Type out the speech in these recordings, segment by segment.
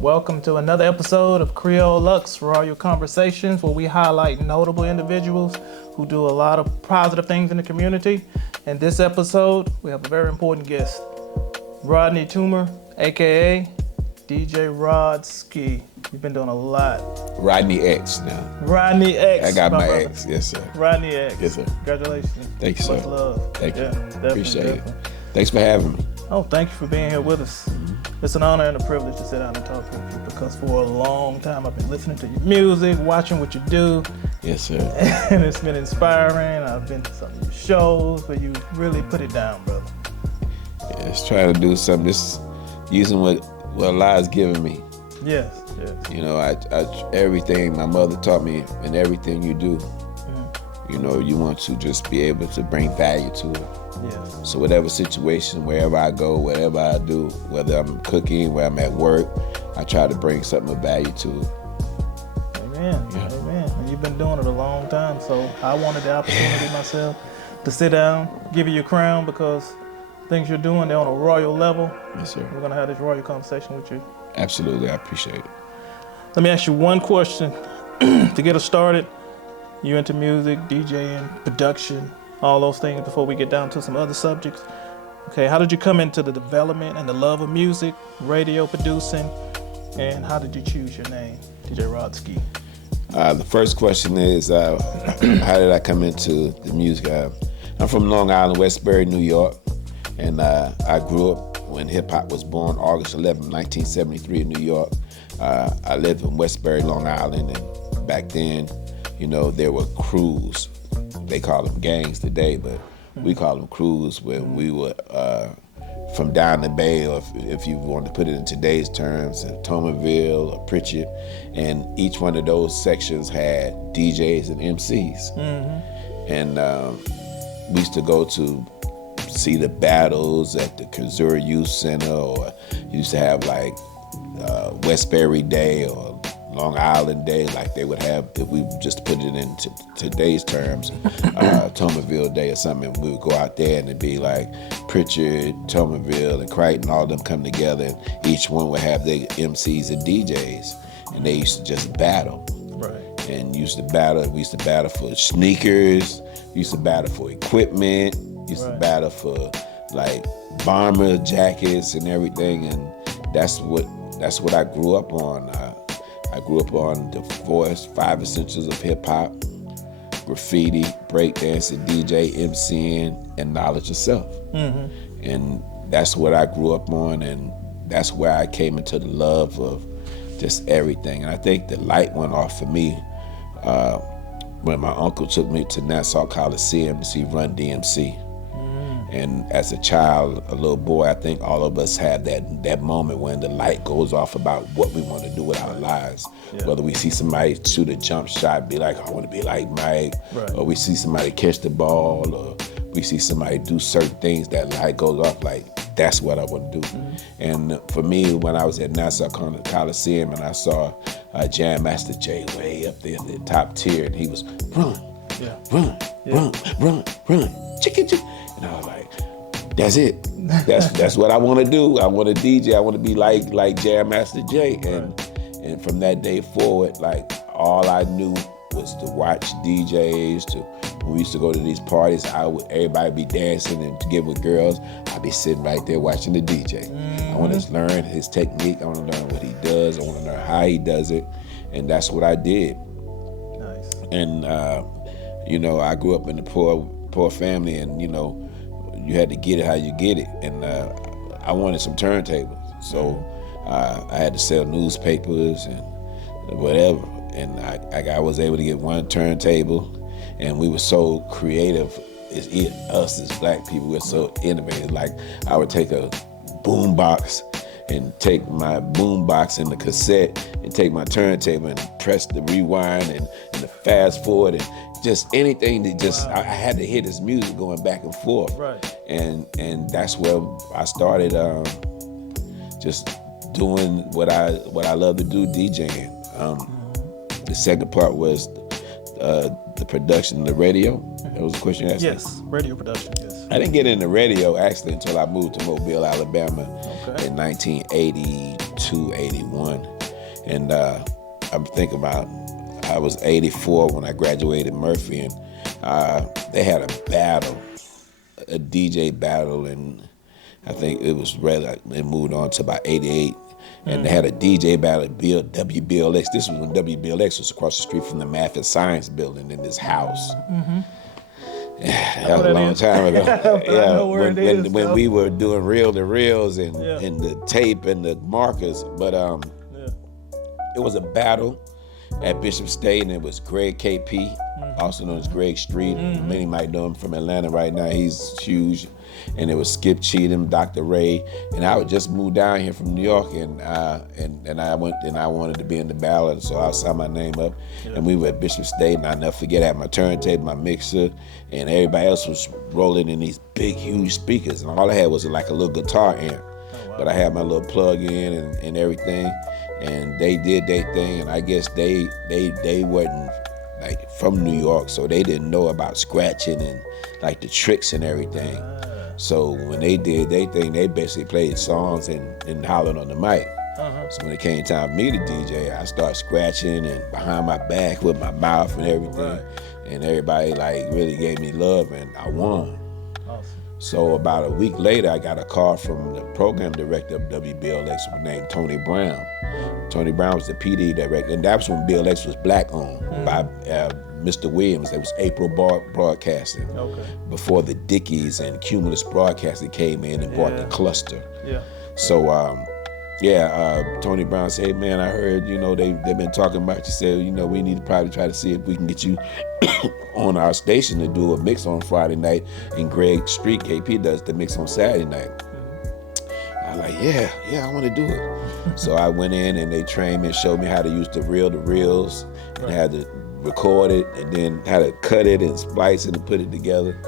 Welcome to another episode of Creole Luxe, Royal Conversations, where we highlight notable individuals who do a lot of positive things in the community. In this episode, we have a very important guest, Rodney Toomer, aka DJ Rodski. You've been doing a lot. Rodney X now. Rodney X. I got my X, yes sir. Rodney X. Yes sir. Congratulations. Thank you, sir. Much love. Thank you. Definitely, Appreciate definitely. it. Thanks for having me. Oh, thank you for being here with us. It's an honor and a privilege to sit down and talk with you because for a long time I've been listening to your music, watching what you do. Yes, sir. And it's been inspiring. I've been to some of your shows where you really put it down, brother. Yeah, just trying to do something, just using what Allah's given me. Yes, yes. You know, I everything my mother taught me and everything you do, you know, you want to just be able to bring value to it. Yes. So whatever situation, wherever I go, whatever I do, whether I'm cooking, where I'm at work, I try to bring something of value to it. Amen. Yeah. Amen. And you've been doing it a long time, so I wanted the opportunity myself to sit down, give you your crown because things you're doing, they're on a royal level. Yes, sir. We're gonna have this royal conversation with you. Absolutely, I appreciate it. Let me ask you one question to get us started. You into music, DJing, production, all those things before we get down to some other subjects. Okay, how did you come into the development and the love of music, radio producing, and how did you choose your name, DJ Rodski? The first question is, how did I come into the music? I'm from Long Island, Westbury, New York, and I grew up when hip-hop was born, August 11, 1973 in New York. I lived in Westbury, Long Island, and back then, you know, there were crews. They call them gangs today, but we call them crews when we were from down the bay, or if you want to put it in today's terms, in Toomerville or Pritchard, and each one of those sections had DJs and MCs. And we used to go to see the battles at the Missouri Youth Center, or used to have like Westbury Day or Long Island Day, like they would have, if we just put it into today's terms, Toomerville Day or something, and we would go out there and it'd be like Pritchard, Toomerville, and Crichton, all of them come together, and each one would have their MCs and DJs, and they used to just battle. Right. And we used to battle for sneakers, we used to battle for equipment, used to battle for like bomber jackets and everything, and that's what I grew up on. I grew up on the 5 essentials of hip hop: graffiti, breakdancing, DJ, MCing, and knowledge of self. And that's what I grew up on, and that's where I came into the love of just everything. And I think the light went off for me when my uncle took me to Nassau Coliseum to see Run DMC. And as a child, a little boy, I think all of us have that moment when the light goes off about what we want to do with our lives. Yeah. Whether we see somebody shoot a jump shot, be like, I want to be like Mike, or we see somebody catch the ball, or we see somebody do certain things, that light goes off like, that's what I want to do. And for me, when I was at Nassau Coliseum and I saw Jam Master Jay way up there, the top tier, and he was run, chicken. And I was like, that's it. That's what I want to do. I want to DJ. I want to be like Jam Master Jay. And from that day forward, like all I knew was to watch DJs. When we used to go to these parties, everybody be dancing and to get with girls. I'd be sitting right there watching the DJ. I want to learn his technique. I want to learn what he does. I want to learn how he does it. And that's what I did. Nice. And you know, I grew up in a poor family, and you know, you had to get it how you get it, and I wanted some turntables, so I had to sell newspapers and whatever, and I was able to get one turntable, and we were so creative. Us as black people, we're so innovative. Like I would take a boom box and take my boom box and the cassette and take my turntable and press the rewind and the fast forward and just anything that just, I had to hear this music going back and forth. Right. And that's where I started just doing what I love to do, DJing. The second part was the production, the radio. That was the question you asked? Yes, radio production, yes. I didn't get into radio actually until I moved to Mobile, Alabama in 1982. 82, 81. And I'm thinking about, I was 84 when I graduated Murphy, and they had a battle, a DJ battle, and I think it was it moved on to about 88. And they had a DJ battle at WBLX. This was when WBLX was across the street from the Math and Science building in this house. That was a long time ago. Yeah, when we were doing reel-to-reels and the tape and the markers. But it was a battle at Bishop State, and it was Greg KP, also known as Greg Street. Many might know him from Atlanta right now. He's huge. And it was Skip Cheatham, Dr. Ray, and I would just move down here from New York, and I wanted to be in the ballad, so I signed my name up, and we were at Bishop State, and I never forget, I had my turntable, my mixer, and everybody else was rolling in these big, huge speakers, and all I had was like a little guitar amp, but I had my little plug-in and everything, and they did their thing, and I guess they wasn't like from New York, so they didn't know about scratching and like the tricks and everything. So when they did their thing, they basically played songs and hollered on the mic. So when it came time for me to DJ, I started scratching and behind my back with my mouth and everything. And everybody like really gave me love, and I won. Awesome. So about a week later, I got a call from the program director of WBLX named Tony Brown. Tony Brown was the PD director, and that was when BLX was black owned by Mr. Williams. It was April Broadcasting. Before the Dickies and Cumulus Broadcasting came in and bought the cluster. So Tony Brown said, hey man, I heard, they've been talking about you. Said, we need to probably try to see if we can get you on our station to do a mix on Friday night, and Greg Street KP does the mix on Saturday night. I was like, yeah, I want to do it. So I went in and they trained me and showed me how to use the reel-to-reels and how to record it, and then how to cut it and splice it and put it together.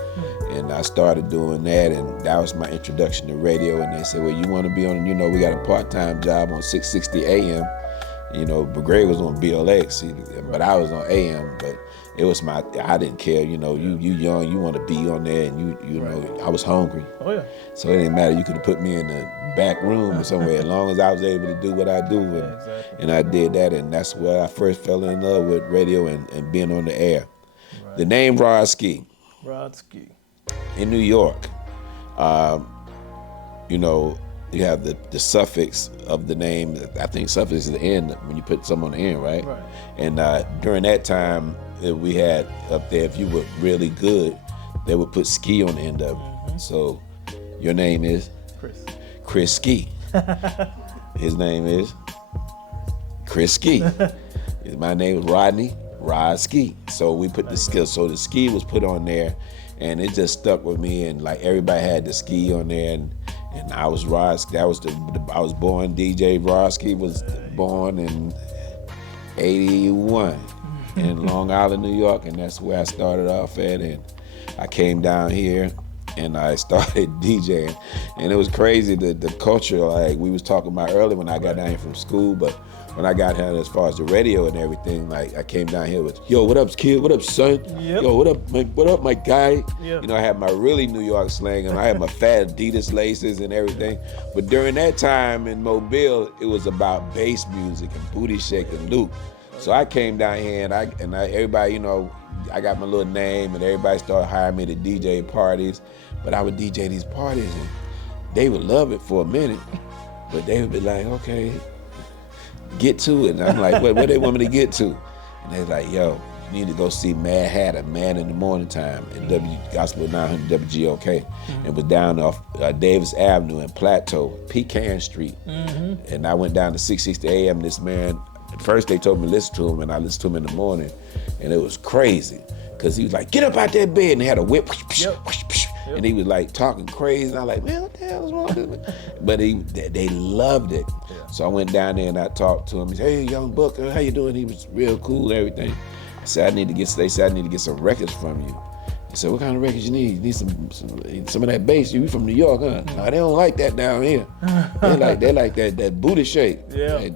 And I started doing that, and that was my introduction to radio. And they said, well, you want to be on, we got a part-time job on 660 AM. But Greg was on BLX, but I was on AM. But it was I didn't care, you young, you want to be on there, and I was hungry. So it didn't matter, you could have put me in the back room or somewhere, as long as I was able to do what I do. And I did that, and that's where I first fell in love with radio and being on the air. The name Rodski. In New York, you have the suffix of the name. I think suffix is the end when you put something on the end, right? And during that time, we had up there, if you were really good, they would put ski on the end of it. So your name is? Chris Ski. His name is Chris Ski. My name is Rodney, Rodski. So we put the ski, so the ski was put on there, and it just stuck with me, and like everybody had the ski on there, and I was Rodski. That was I was born, DJ Rodski was born in 81 in Long Island, New York, and that's where I started off at. And I came down here and I started DJing, and it was crazy, the culture, like we was talking about earlier when I got down here from school, but when I got here as far as the radio and everything, like I came down here with, yo, what up, kid? What up, son? Yo, what up, my guy? I had my really New York slang, and I had my fat Adidas laces and everything. But during that time in Mobile, it was about bass music and booty shake and loop. So I came down here, and everybody, I got my little name, and everybody started hiring me to DJ parties. But I would DJ these parties, and they would love it for a minute, but they would be like, okay, get to it. And I'm like, what they want me to get to? And they're like, yo, you need to go see Mad Hatter, Man in the Morning Time, at Gospel 900 WGOK. It was down off Davis Avenue in Plateau, Pecan Street. And I went down to 660 AM. This man, at first they told me to listen to him, and I listened to him in the morning, and it was crazy. Because he was like, get up out that bed, and he had a whip, and he was like talking crazy, and I was like, man, what the hell is wrong with this man? But they loved it. So I went down there and I talked to him. He said, hey, young buck, how you doing? He was real cool and everything. I said, they said, I need to get some records from you. He said, what kind of records you need? You need some of that bass. You from New York, huh? No, they don't like that down here. They like that booty shake. Like,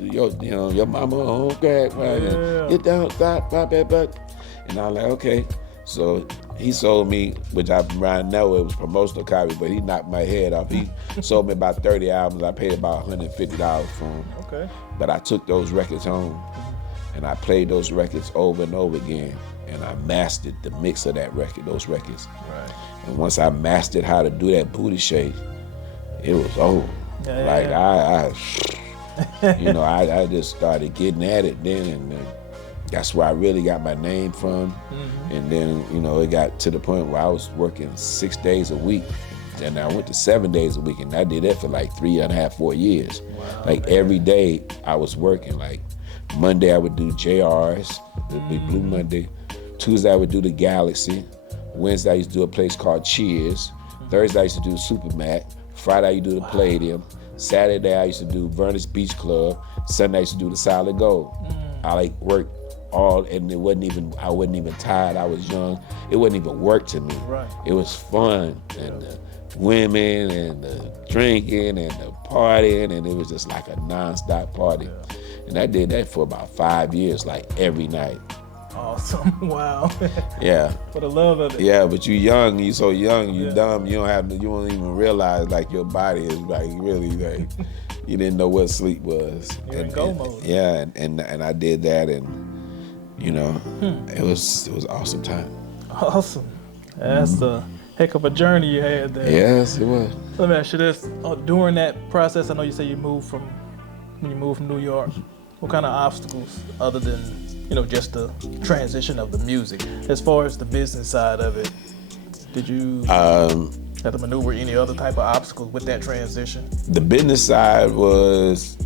your mama on crack, right? Get down, stop that butt. And I was like, okay. So He sold me, which I know it was promotional copy, but he knocked my head off. He sold me about 30 albums. I paid about $150 for them. Okay. But I took those records home and I played those records over and over again. And I mastered the mix of those records. Right. And once I mastered how to do that booty shake, it was over. I just started getting at it then, and that's where I really got my name from. And then, it got to the point where I was working 6 days a week. And I went to 7 days a week, and I did that for like 3.5, 4 years. Wow, like every day I was working. Like Monday I would do JR's, the Big Blue Monday. Tuesday I would do the Galaxy. Wednesday I used to do a place called Cheers. Thursday I used to do Supermac. Friday I used to do the Palladium. Saturday I used to do Venice Beach Club. Sunday I used to do the Solid Gold. I worked all, and I wasn't even tired. I was young. It wasn't even work to me. Right. It was fun, and the women and the drinking and the partying, and it was just like a nonstop party. And I did that for about 5 years, like every night. Awesome. Wow. Yeah. For the love of it. Yeah, but you young, you so young, you dumb, you don't even realize like your body is like really like you didn't know what sleep was. You're in go mode. Yeah, and I did that, and it was awesome time. Awesome. That's a heck of a journey you had there. Yes, it was. Let me ask you this. During that process, I know you say when you moved from New York, what kind of obstacles other than just the transition of the music, as far as the business side of it, did you have to maneuver any other type of obstacles with that transition? The business side was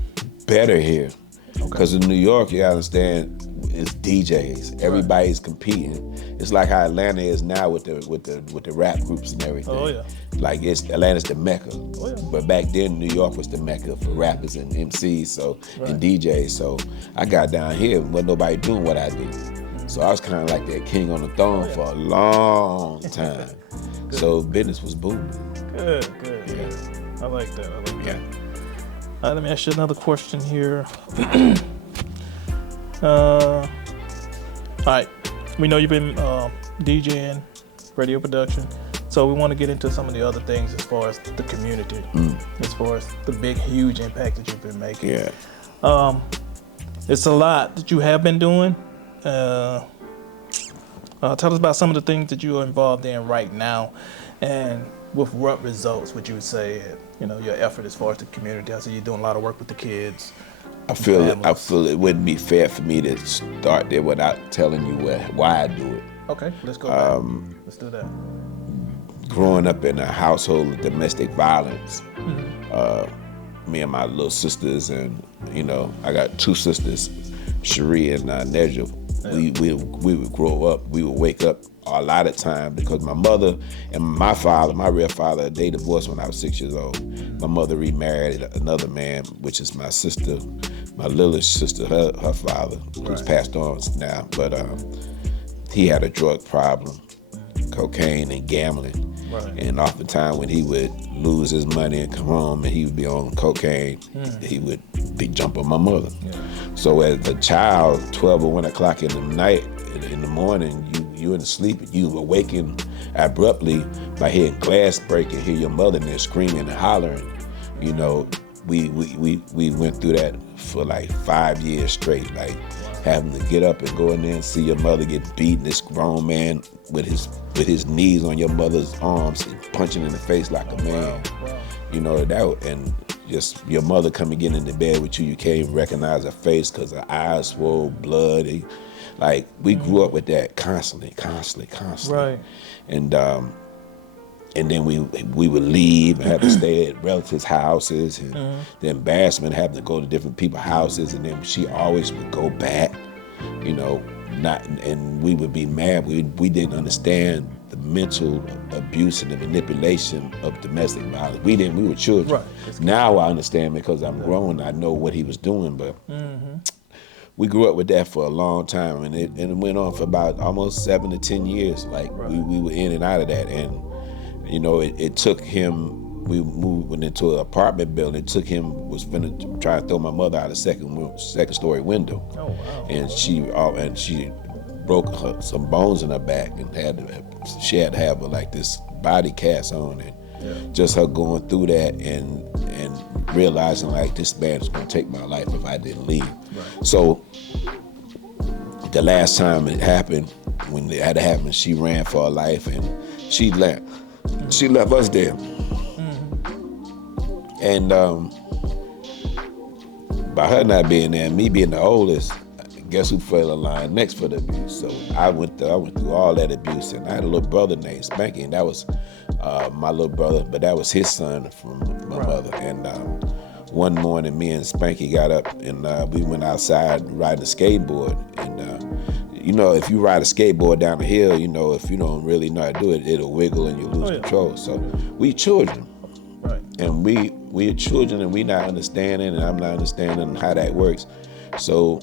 better here, because in New York, you understand, it's DJs. Everybody's competing. It's like how Atlanta is now with the rap groups and everything. Oh yeah. Like Atlanta's the Mecca. Oh, yeah. But back then, New York was the Mecca for rappers and MCs, and DJs. So I got down here, and wasn't nobody doing what I do. So I was kind of like that king on the throne for a long time. So business was booming. Good. Yeah. I like that. Yeah. All right, let me ask you another question here. All right, we know you've been DJing, radio production, so we want to get into some of the other things as far as the community, as far as the big, huge impact that you've been making. Yeah. It's a lot that you have been doing. Tell us about some of the things that you are involved in right now, and with what results would you say, your effort as far as the community? I see you're doing a lot of work with the kids. I feel it wouldn't be fair for me to start there without telling you why I do it. Okay, let's go back. Let's do that. Growing up in a household of domestic violence, me and my little sisters, and I got 2 sisters, Cherie and Nedja. We would grow up. We would wake up a lot of time because my mother and my father, my real father, they divorced when I was 6 years old. My mother remarried another man, which is my sister, my littlest sister, her father, who's passed on now. But he had a drug problem, cocaine and gambling. Right. And oftentimes when he would lose his money and come home and he would be on cocaine, he would be jumping my mother. Yeah. So as a child, 12 or 1 o'clock in the night, in the morning, you in sleep, you awaken abruptly by hearing glass break and hear your mother in there screaming and hollering. We went through that for like 5 years straight, like having to get up and go in there and see your mother get beaten, this grown man with his knees on your mother's arms and punching in the face like a man. Wow. That, and just your mother coming getting into bed with you, you can't even recognize her face because her eyes swole, blood. Like we grew up with that constantly. Right. And then we would leave and have to stay at relatives' houses, and the embarrassment of having to go to different people's houses, and then she always would go back, and we would be mad. We didn't understand the mental abuse and the manipulation of domestic violence. We were children. Right. Now I understand because I'm grown, I know what he was doing, but we grew up with that for a long time, and it went on for about almost 7 to 10 years. Like we were in and out of that, and it took him. We went into an apartment building. It took him was finna try to throw my mother out a second story window. Oh wow! And she broke some bones in her back and had to she had to have like this body cast on, and just her going through that and realizing like this man is gonna take my life if I didn't leave. Right. So the last time it happened, when it had to happen, she ran for her life and she left. She left us there. And by her not being there, and me being the oldest, guess who fell in line next for the abuse? So I went through all that abuse, and I had a little brother named Spanky, and that was my little brother, but that was his son from my mother. And one morning, me and Spanky got up, and we went outside riding a skateboard. And you know, if you ride a skateboard down the hill, you know, if you don't really know how to do it, it'll wiggle and you lose control. So we children. Right. And we're children, and we not understanding, and I'm not understanding how that works. So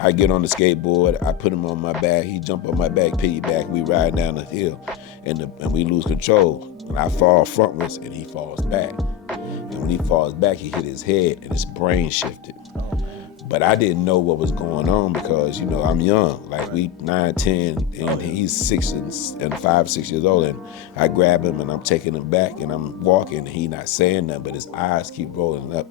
I get on the skateboard, I put him on my back, he jump on my back, piggyback, we ride down the hill, and we lose control. And I fall frontwards, and he falls back. And when he falls back, he hit his head, and his brain shifted. But I didn't know what was going on because, you know, I'm young, like we 9, 10, and he's 6 and 5, 6 years old. And I grab him and I'm taking him back and I'm walking and he not saying nothing, but his eyes keep rolling up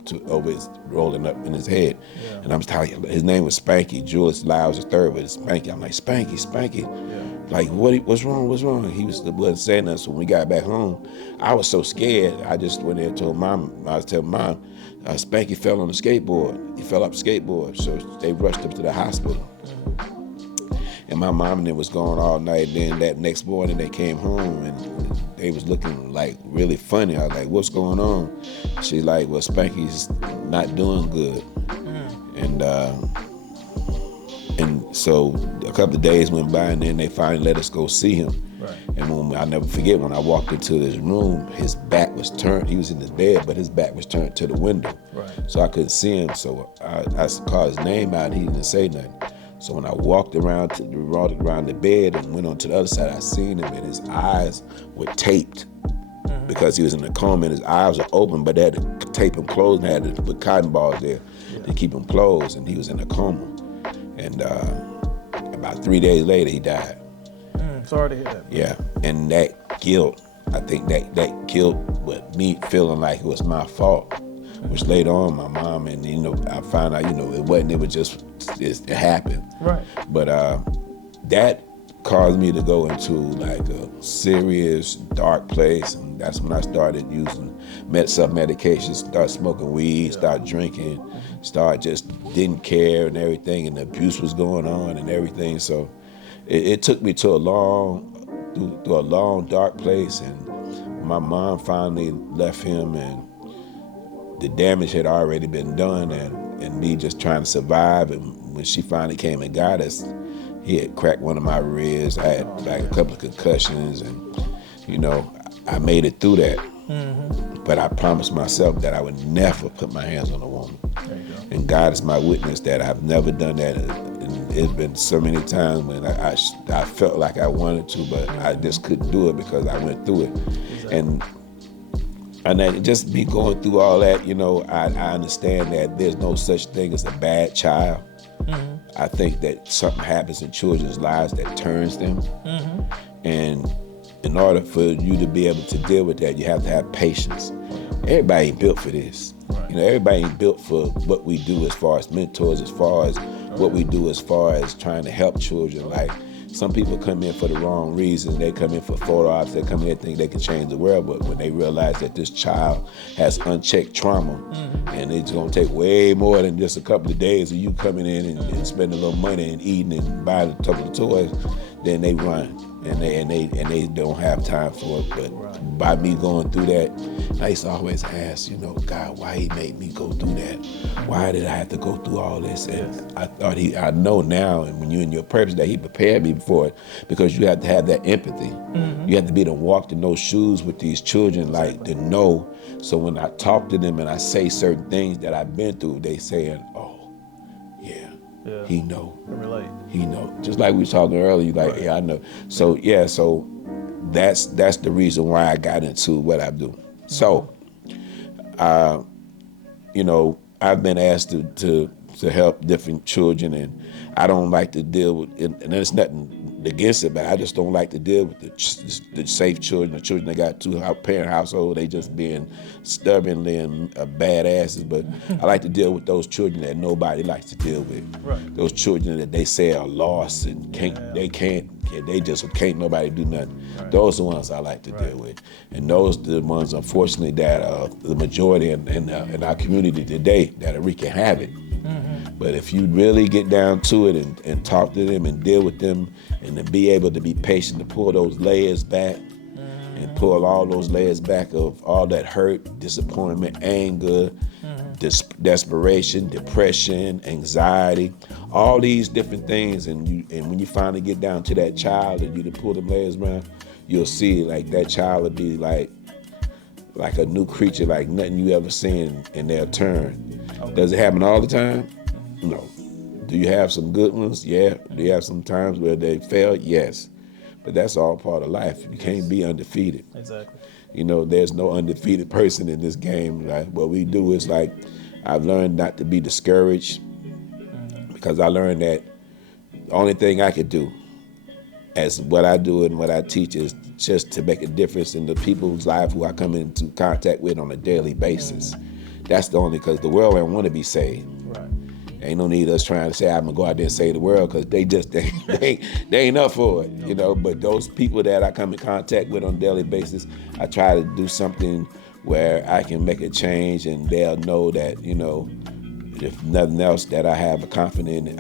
in his head. Yeah. And I'm telling you, his name was Spanky. Julius Lyles III, but it's Spanky. I'm like, Spanky. Yeah. Like, what's wrong? He wasn't saying nothing. So when we got back home, I was so scared. I just went there and told Mom, Spanky fell on the skateboard. He fell off the skateboard. So they rushed him to the hospital. And my mom and them was gone all night. Then that next morning they came home and they was looking like really funny. I was like, what's going on? She's like, well, Spanky's not doing good. And so a couple of days went by, and then they finally let us go see him. Right. And I'll never forget, when I walked into this room, his back was turned. He was in his bed, but his back was turned to the window. Right. So I couldn't see him. So I called his name out, and he didn't say nothing. So when I walked around the bed and went on to the other side, I seen him, and his eyes were taped because he was in a coma, and his eyes were open, but they had to tape him closed and had to put cotton balls there to keep him closed, and he was in a coma. And about 3 days later, he died. Sorry to hear that. Yeah, and that guilt, I think that guilt with me feeling like it was my fault, which later on my mom and, you know, I found out, you know, it wasn't, it happened. Right. But that caused me to go into like a serious dark place, and that's when I started using self-medication, start smoking weed, start drinking, start just didn't care and everything, and the abuse was going on and everything. So it took me to a long dark place, and my mom finally left him, and the damage had already been done, and me just trying to survive. And when she finally came and got us, he had cracked one of my ribs. I had like a couple of concussions, and, you know, I made it through that. Mm-hmm. But I promised myself that I would never put my hands on a woman. And God is my witness that I've never done that. And it's been so many times when I felt like I wanted to, but I just couldn't do it because I went through it. Exactly. And then just be going through all that, you know, I understand that there's no such thing as a bad child. Mm-hmm. I think that something happens in children's lives that turns them. Mm-hmm. And in order for you to be able to deal with that, you have to have patience. Everybody ain't built for this. Right. You know, everybody ain't built for what we do as far as mentors, as far as what we do as far as trying to help children. Like, some people come in for the wrong reasons. They come in for photo ops. They come in and think they can change the world. But when they realize that this child has unchecked trauma, and it's going to take way more than just a couple of days of you coming in and spending a little money and eating and buying a couple of toys, then they run. And they don't have time for it. But by me going through that, I used to always ask, you know, God, why he made me go through that? Why did I have to go through all this? And I know now, and when you're in your purpose, that he prepared me for it, because you have to have that empathy. Mm-hmm. You have to be to walk in those shoes with these children, like to know. So when I talk to them and I say certain things that I've been through, they saying, oh, yeah. He know. Relate. He know. Just like we were talking earlier, like, yeah, I know. So so that's the reason why I got into what I do. So, you know, I've been asked to to help different children, and I don't like to deal with, and there's nothing against it, but I just don't like to deal with the safe children, the children that got two-parent household, they just being stubbornly and badasses, but I like to deal with those children that nobody likes to deal with. Right. Those children that they say are lost and they just can't nobody do nothing. Right. Those are the ones I like to deal with. And those are the ones, unfortunately, that are the majority in our community today that are wreaking havoc. But if you really get down to it and talk to them and deal with them and to be able to be patient to pull those layers back and pull all those layers back of all that hurt, disappointment, anger, desperation, depression, anxiety, all these different things, and when you finally get down to that child and you can pull them layers around, you'll see like that child will be like a new creature, like nothing you ever seen in their turn. Okay. Does it happen all the time? No. Do you have some good ones? Yeah. Do you have some times where they fail? Yes. But that's all part of life. You can't be undefeated. Exactly. You know, there's no undefeated person in this game. Like, what we do is like, I've learned not to be discouraged because I learned that the only thing I could do as what I do and what I teach is just to make a difference in the people's life who I come into contact with on a daily basis. That's the only, because the world don't want to be saved. Right. Ain't no need us trying to say I'm gonna go out there and save the world, because they ain't up for it, you know. But those people that I come in contact with on a daily basis, I try to do something where I can make a change, and they'll know that, you know, if nothing else, that I have a confident in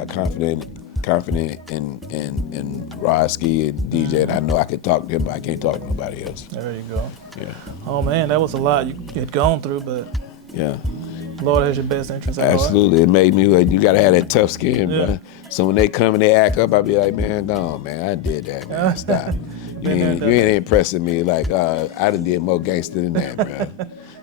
Rodski and DJ, and I know I can talk to him, but I can't talk to nobody else. There you go. Yeah. Oh man, that was a lot you had gone through, but yeah. Lord has your best interest at heart. Absolutely. It made me, like, you gotta have that tough skin, yeah. bro. So when they come and they act up, I'll be like, man, go on, man. I did that, man. Stop. You ain't impressing me. Like, I done did more gangster than that, bro.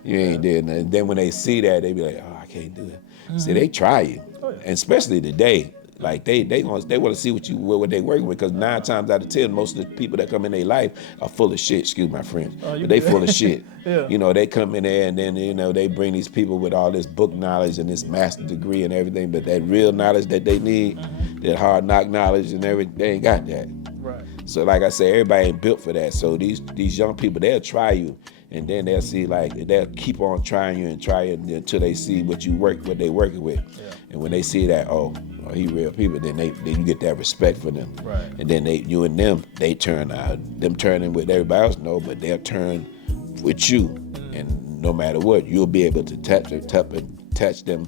You ain't did nothing. Then when they see that, they be like, oh, I can't do it. See, they try you. Oh, yeah. And especially today. Like they want to see what they working with, because 9 times out of 10, most of the people that come in their life are full of shit. Excuse my French, but they full of shit. Yeah. You know, they come in there and then, you know, they bring these people with all this book knowledge and this master degree and everything, but that real knowledge that they need, that hard knock knowledge and everything, they ain't got that. Right. So like I said, everybody ain't built for that. So these young people, they'll try you, and then they'll see, like, they'll keep on trying you and try it until they see what they working with. Yeah. And when they see that, oh, he real people, then you get that respect for them. Right. And then you and them, they turn out. Them turning with everybody else, no, but they'll turn with you. And no matter what, you'll be able to touch them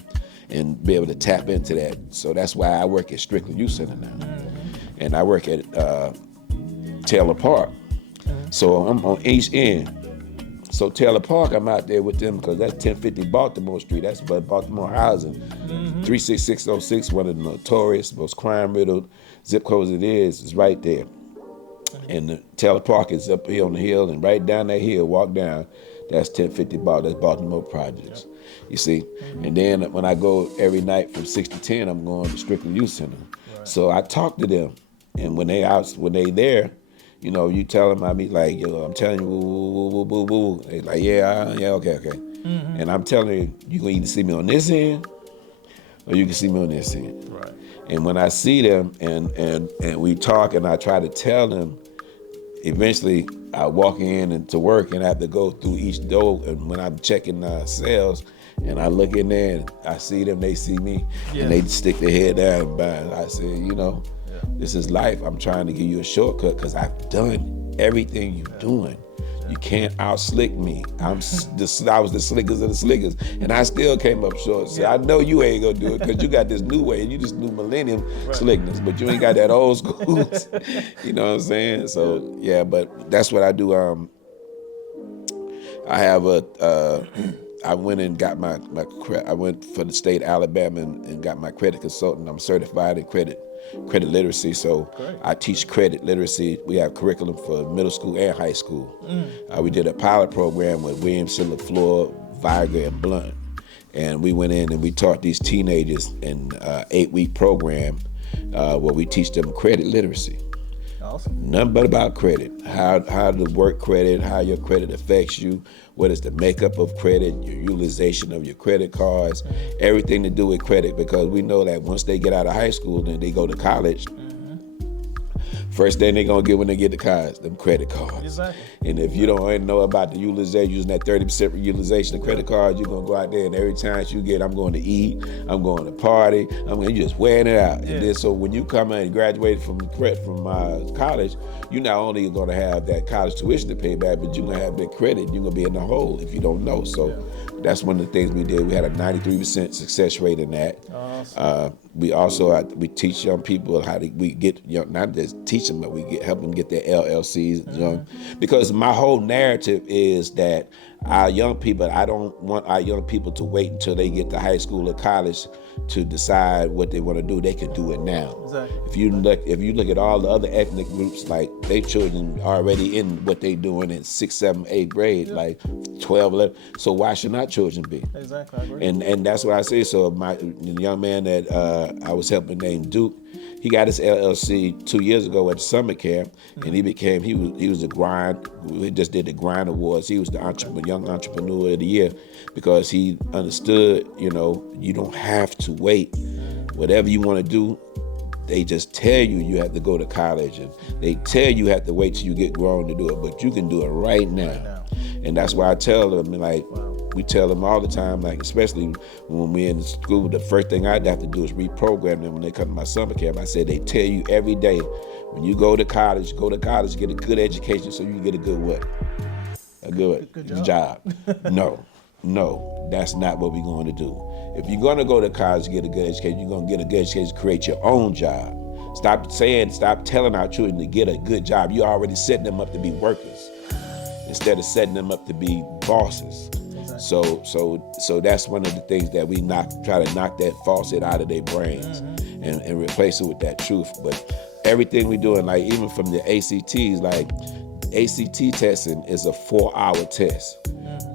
and be able to tap into that. So that's why I work at Strictly Youth Center now. And I work at Taylor Park. So I'm on each end. So Taylor Park, I'm out there with them because that's 1050 Baltimore Street. That's Baltimore housing. 36606, one of the notorious, most crime-riddled zip codes it is right there. And the Taylor Park is up here on the hill, and right down that hill, walk down, that's 1050 that's Baltimore Projects. You see? And then when I go every night from 6 to 10, I'm going to Strictly Youth Center. Right. So I talk to them, and when they there, you know, you tell them, I be like, yo, I'm telling you, woo, woo, woo, woo, woo. They like, yeah, okay. And I'm telling you can either see me on this end, or you can see me on this end. Right. And when I see them and we talk, and I try to tell them, eventually I walk in and to work, and I have to go through each door. And when I'm checking sales, and I look in there and I see them, they see me, and they stick their head down. But I say, you know, this is life. I'm trying to give you a shortcut because I've done everything you're doing. You can't out-slick me. I was the slickest of the slickers, and I still came up short. So I know you ain't gonna do it because you got this new way, and you just new millennium slickness, but you ain't got that old school. You know what I'm saying? So yeah, but that's what I do. I have I went and got I went for the state of Alabama and got my credit consultant. I'm certified in credit literacy, so great. I teach credit literacy. We have curriculum for middle school and high school. We did a pilot program with Williamson, LaFleur, Viger, and Blunt, and we went in and we taught these teenagers in 8-week program where we teach them credit literacy. Awesome. Nothing but about credit. How to work credit, how your credit affects you, what is the makeup of credit, your utilization of your credit cards, everything to do with credit, because we know that once they get out of high school, then they go to college. First thing they're going to get when they get the cards, them credit cards. Exactly. And if you don't know about the utilization, using that 30% utilization of credit cards, you're going to go out there and every chance you get, I'm going to eat, I'm going to party, you're just wearing it out. And then so when you come in and graduate from college, you're not only going to have that college tuition to pay back, but you're going to have that credit. You're going to be in the hole if you don't know. So that's one of the things we did. We had a 93% success rate in that. Awesome. We also we teach young people how to not just teach them, but we help them get their LLCs. Because my whole narrative is that our young people, I don't want our young people to wait until they get to high school or college to decide what they want to do. They can do it now. Exactly. If you look at all the other ethnic groups, like they children already in what they doing in 6th, 7th, 8th grade, like 12, 11. So why should not children be? Exactly, I agree. And that's what I say. So the young man that I was helping named Duke, he got his LLC 2 years ago at summer camp, and he was a grind. We just did the grind awards. He was the young entrepreneur of the year because he understood, you don't have to wait. Whatever you want to do, they just tell you have to go to college, and they tell you have to wait till you get grown to do it, but you can do it right now. And that's why I tell them, we tell them all the time, especially when we're in school, the first thing I'd have to do is reprogram them when they come to my summer camp. I said, they tell you every day, when you go to college, get a good education so you can get a good what? A good job. No, that's not what we're going to do. If you're going to go to college to get a good education, you're going to get a good education to create your own job. Stop telling our children to get a good job. You're already setting them up to be workers instead of setting them up to be bosses. Exactly. So that's one of the things that we try to knock that falsehood out of their brains and replace it with that truth. But everything we're doing, even from the ACTs, ACT testing is a 4-hour test.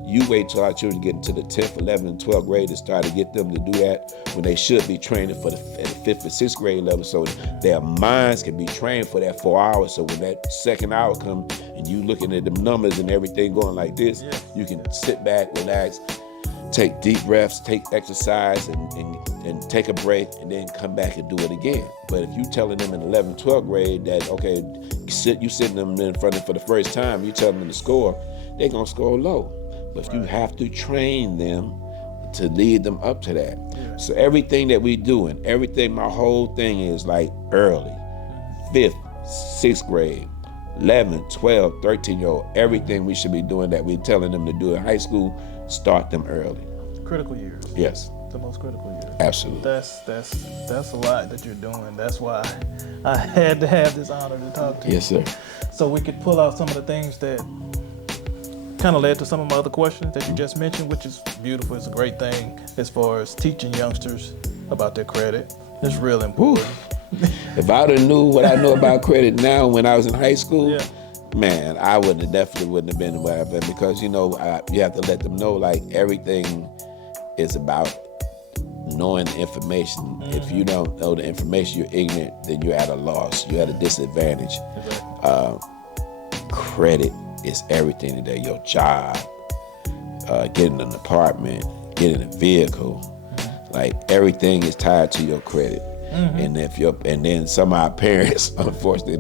You wait till our children get into the 10th, 11th, and 12th grade to start to get them to do that when they should be training for the 5th and 6th grade level, so their minds can be trained for that 4 hours. So when that second hour comes and you looking at the numbers and everything going like this, you can sit back, relax, take deep breaths, take exercise, and take a break, and then come back and do it again. But if you telling them in 11th, 12th grade that, okay, you sitting them in front of them for the first time, you tell them to score, they're going to score low. But you have to train them to lead them up to that. Yeah. So everything that we doing, my whole thing is early, 5th, 6th grade, 11, 12, 13-year-old, everything we should be doing that we're telling them to do in high school, start them early. Critical years. Yes. The most critical years. Absolutely. That's a lot that you're doing. That's why I had to have this honor to talk to you. Yes, sir. So we could pull out some of the things that kind of led to some of my other questions that you just mentioned, which is beautiful. It's a great thing as far as teaching youngsters about their credit. It's real important. If I would have knew what I know about credit now when I was in high school, man, I definitely wouldn't have been where I've been, because you have to let them know everything is about knowing the information. If you don't know the information, you're ignorant, then you're at a loss. You're at a disadvantage. Credit is everything today. Your job, getting an apartment, getting a vehicle, everything is tied to your credit. And then some of our parents, unfortunately,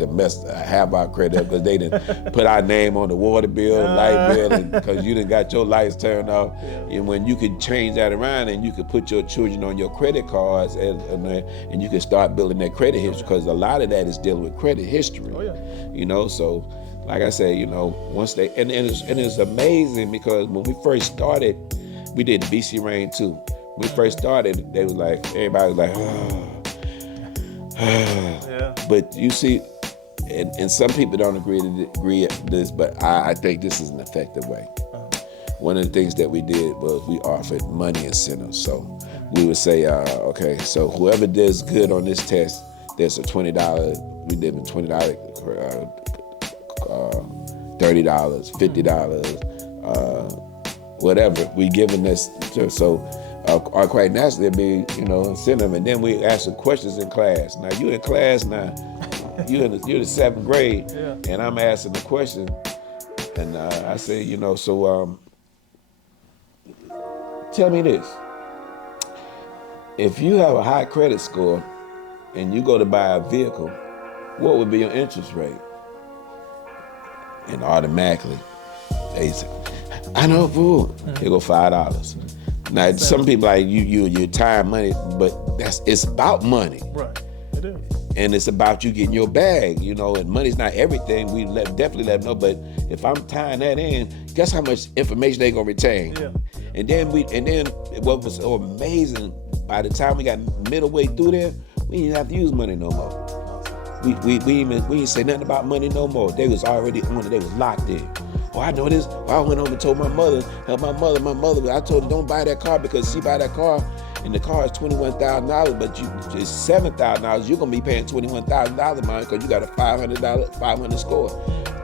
have our credit up because they didn't put our name on the water bill, light bill, and because you done got your lights turned off. And when you could change that around and you could put your children on your credit cards and you can start building that credit history, because a lot of that is dealing with credit history. So like I say, once they and it's amazing, because when we first started, we did the BC Rain too. When we first started, they was everybody was oh. But you see, and some people don't agree with this, but I think this is an effective way. One of the things that we did was we offered money incentives. So we would say, okay, so whoever does good on this test, there's a $20. We did $20, $30, $50, whatever. We giving this or quite naturally it'd be, incentive. And then we ask some questions in class. Now you in class now, you're in the 7th grade, Yeah. and I'm asking the question, and I say, so tell me this: if you have a high credit score and you go to buy a vehicle, what would be your interest rate? And automatically, they say, I know, fool. They go $5. Now, some people like you time money, but it's about money. Right. It is. And it's about you getting your bag, and money's not everything. We definitely let them know, but if I'm tying that in, guess how much information they gonna retain? Yeah. And then what was so amazing, by the time we got middle way through there, we didn't have to use money no more. We didn't say nothing about money no more. They was already on it. They was locked in. Oh, I know this. I went home and told my mother, I told her don't buy that car because she buy that car and the car is $21,000, but it's $7,000. You're gonna be paying $21,000 mine because you got a $500 score.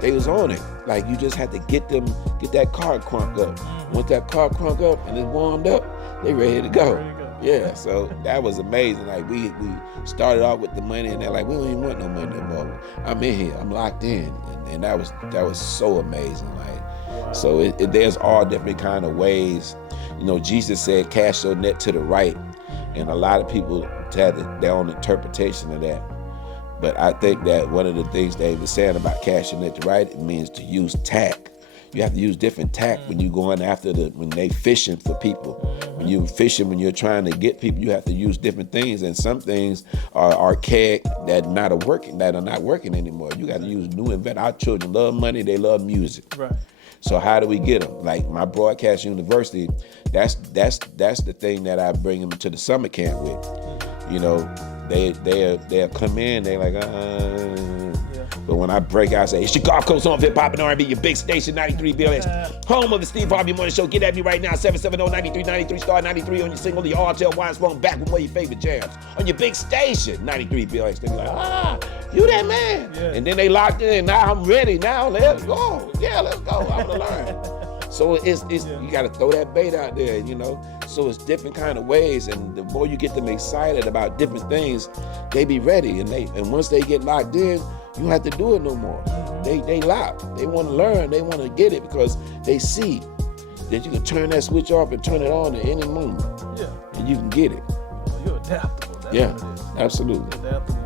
They was on it. Like, you just had to get that car crunked up. Once that car crunked up and it's warmed up, they ready to go. Yeah, so that was amazing. Like, we started off with the money, and they're like, we don't even want no money no more. I'm in here, I'm locked in, and that was so amazing. Like, so there's all different kind of ways. Jesus said, cast your net to the right, and a lot of people had their own interpretation of that. But I think that one of the things they were saying about casting net to the right, it means to use tact. You have to use different tact when you're going after when they fishing for people. When you're fishing, when you're trying to get people, you have to use different things. And some things are archaic that are not working anymore. You got to use new invent. Our children love money, they love music. Right. So how do we get them? Like my broadcast university, that's the thing that I bring them to the summer camp with. They'll come in, they like, But when I break out, I say, it's your Gulf Coast home, hip hop and R&B, your big station, 93 BLS, home of the Steve Harvey Morning Show. Get at me right now, 770-9393, star 93 on your single, the RTL Wine Spoon, back with one of your favorite jams. On your big station, 93 BLS. They be like, you that man. Yeah. And then they locked in, now I'm ready, now let's go. Yeah, let's go, I want to learn. So you got to throw that bait out there, So it's different kind of ways, and the more you get them excited about different things, they be ready, and once they get locked in, you don't have to do it no more. They locked. They want to learn. They want to get it because they see that you can turn that switch off and turn it on at any moment. Yeah. And you can get it. You're adaptable. That's yeah, what it is. Absolutely. Adaptable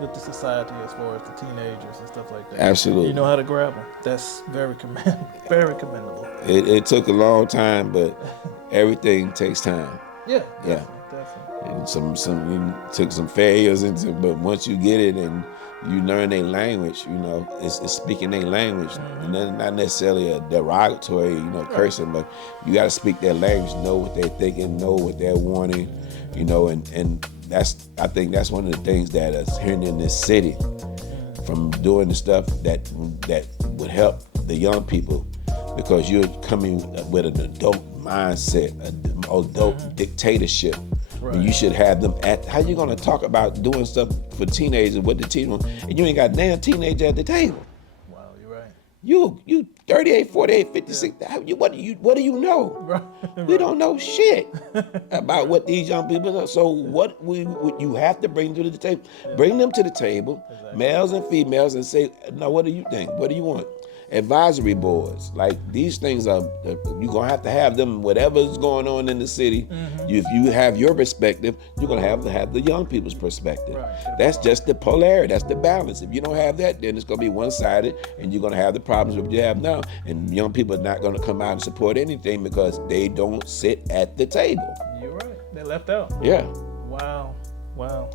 with the society as far as the teenagers and stuff like that. Absolutely. You know how to grab them. That's very commendable. It took a long time, but everything takes time. Yeah. Yeah. Definitely. And some took some failures, but once you get it and you learn their language, it's speaking their language, and then not necessarily a derogatory, cursing, but you got to speak their language, know what they're thinking, know what they're wanting, and I think that's one of the things that is here in this city from doing the stuff that would help the young people, because you're coming with an adult mindset, an adult dictatorship. Right. And you should have them how you gonna talk about doing stuff for teenagers with the teenagers and you ain't got a damn teenager at the table? Wow, you're right. You 38, 48, 56, what do you know? Right. We don't know shit about what these young people know. So what you have to bring to the table, bring them to the table, exactly. Males and females, and say, no, what do you think? What do you want? Advisory boards, like these things are, you're gonna have to have them, whatever's going on in the city. If you have your perspective, you're gonna have to have the young people's perspective. Right. That's just the polarity, that's the balance. If you don't have that, then it's gonna be one-sided, and you're gonna have the problems that you have now. And young people are not gonna come out and support anything because they don't sit at the table. You're right, they're left out. Yeah. Wow.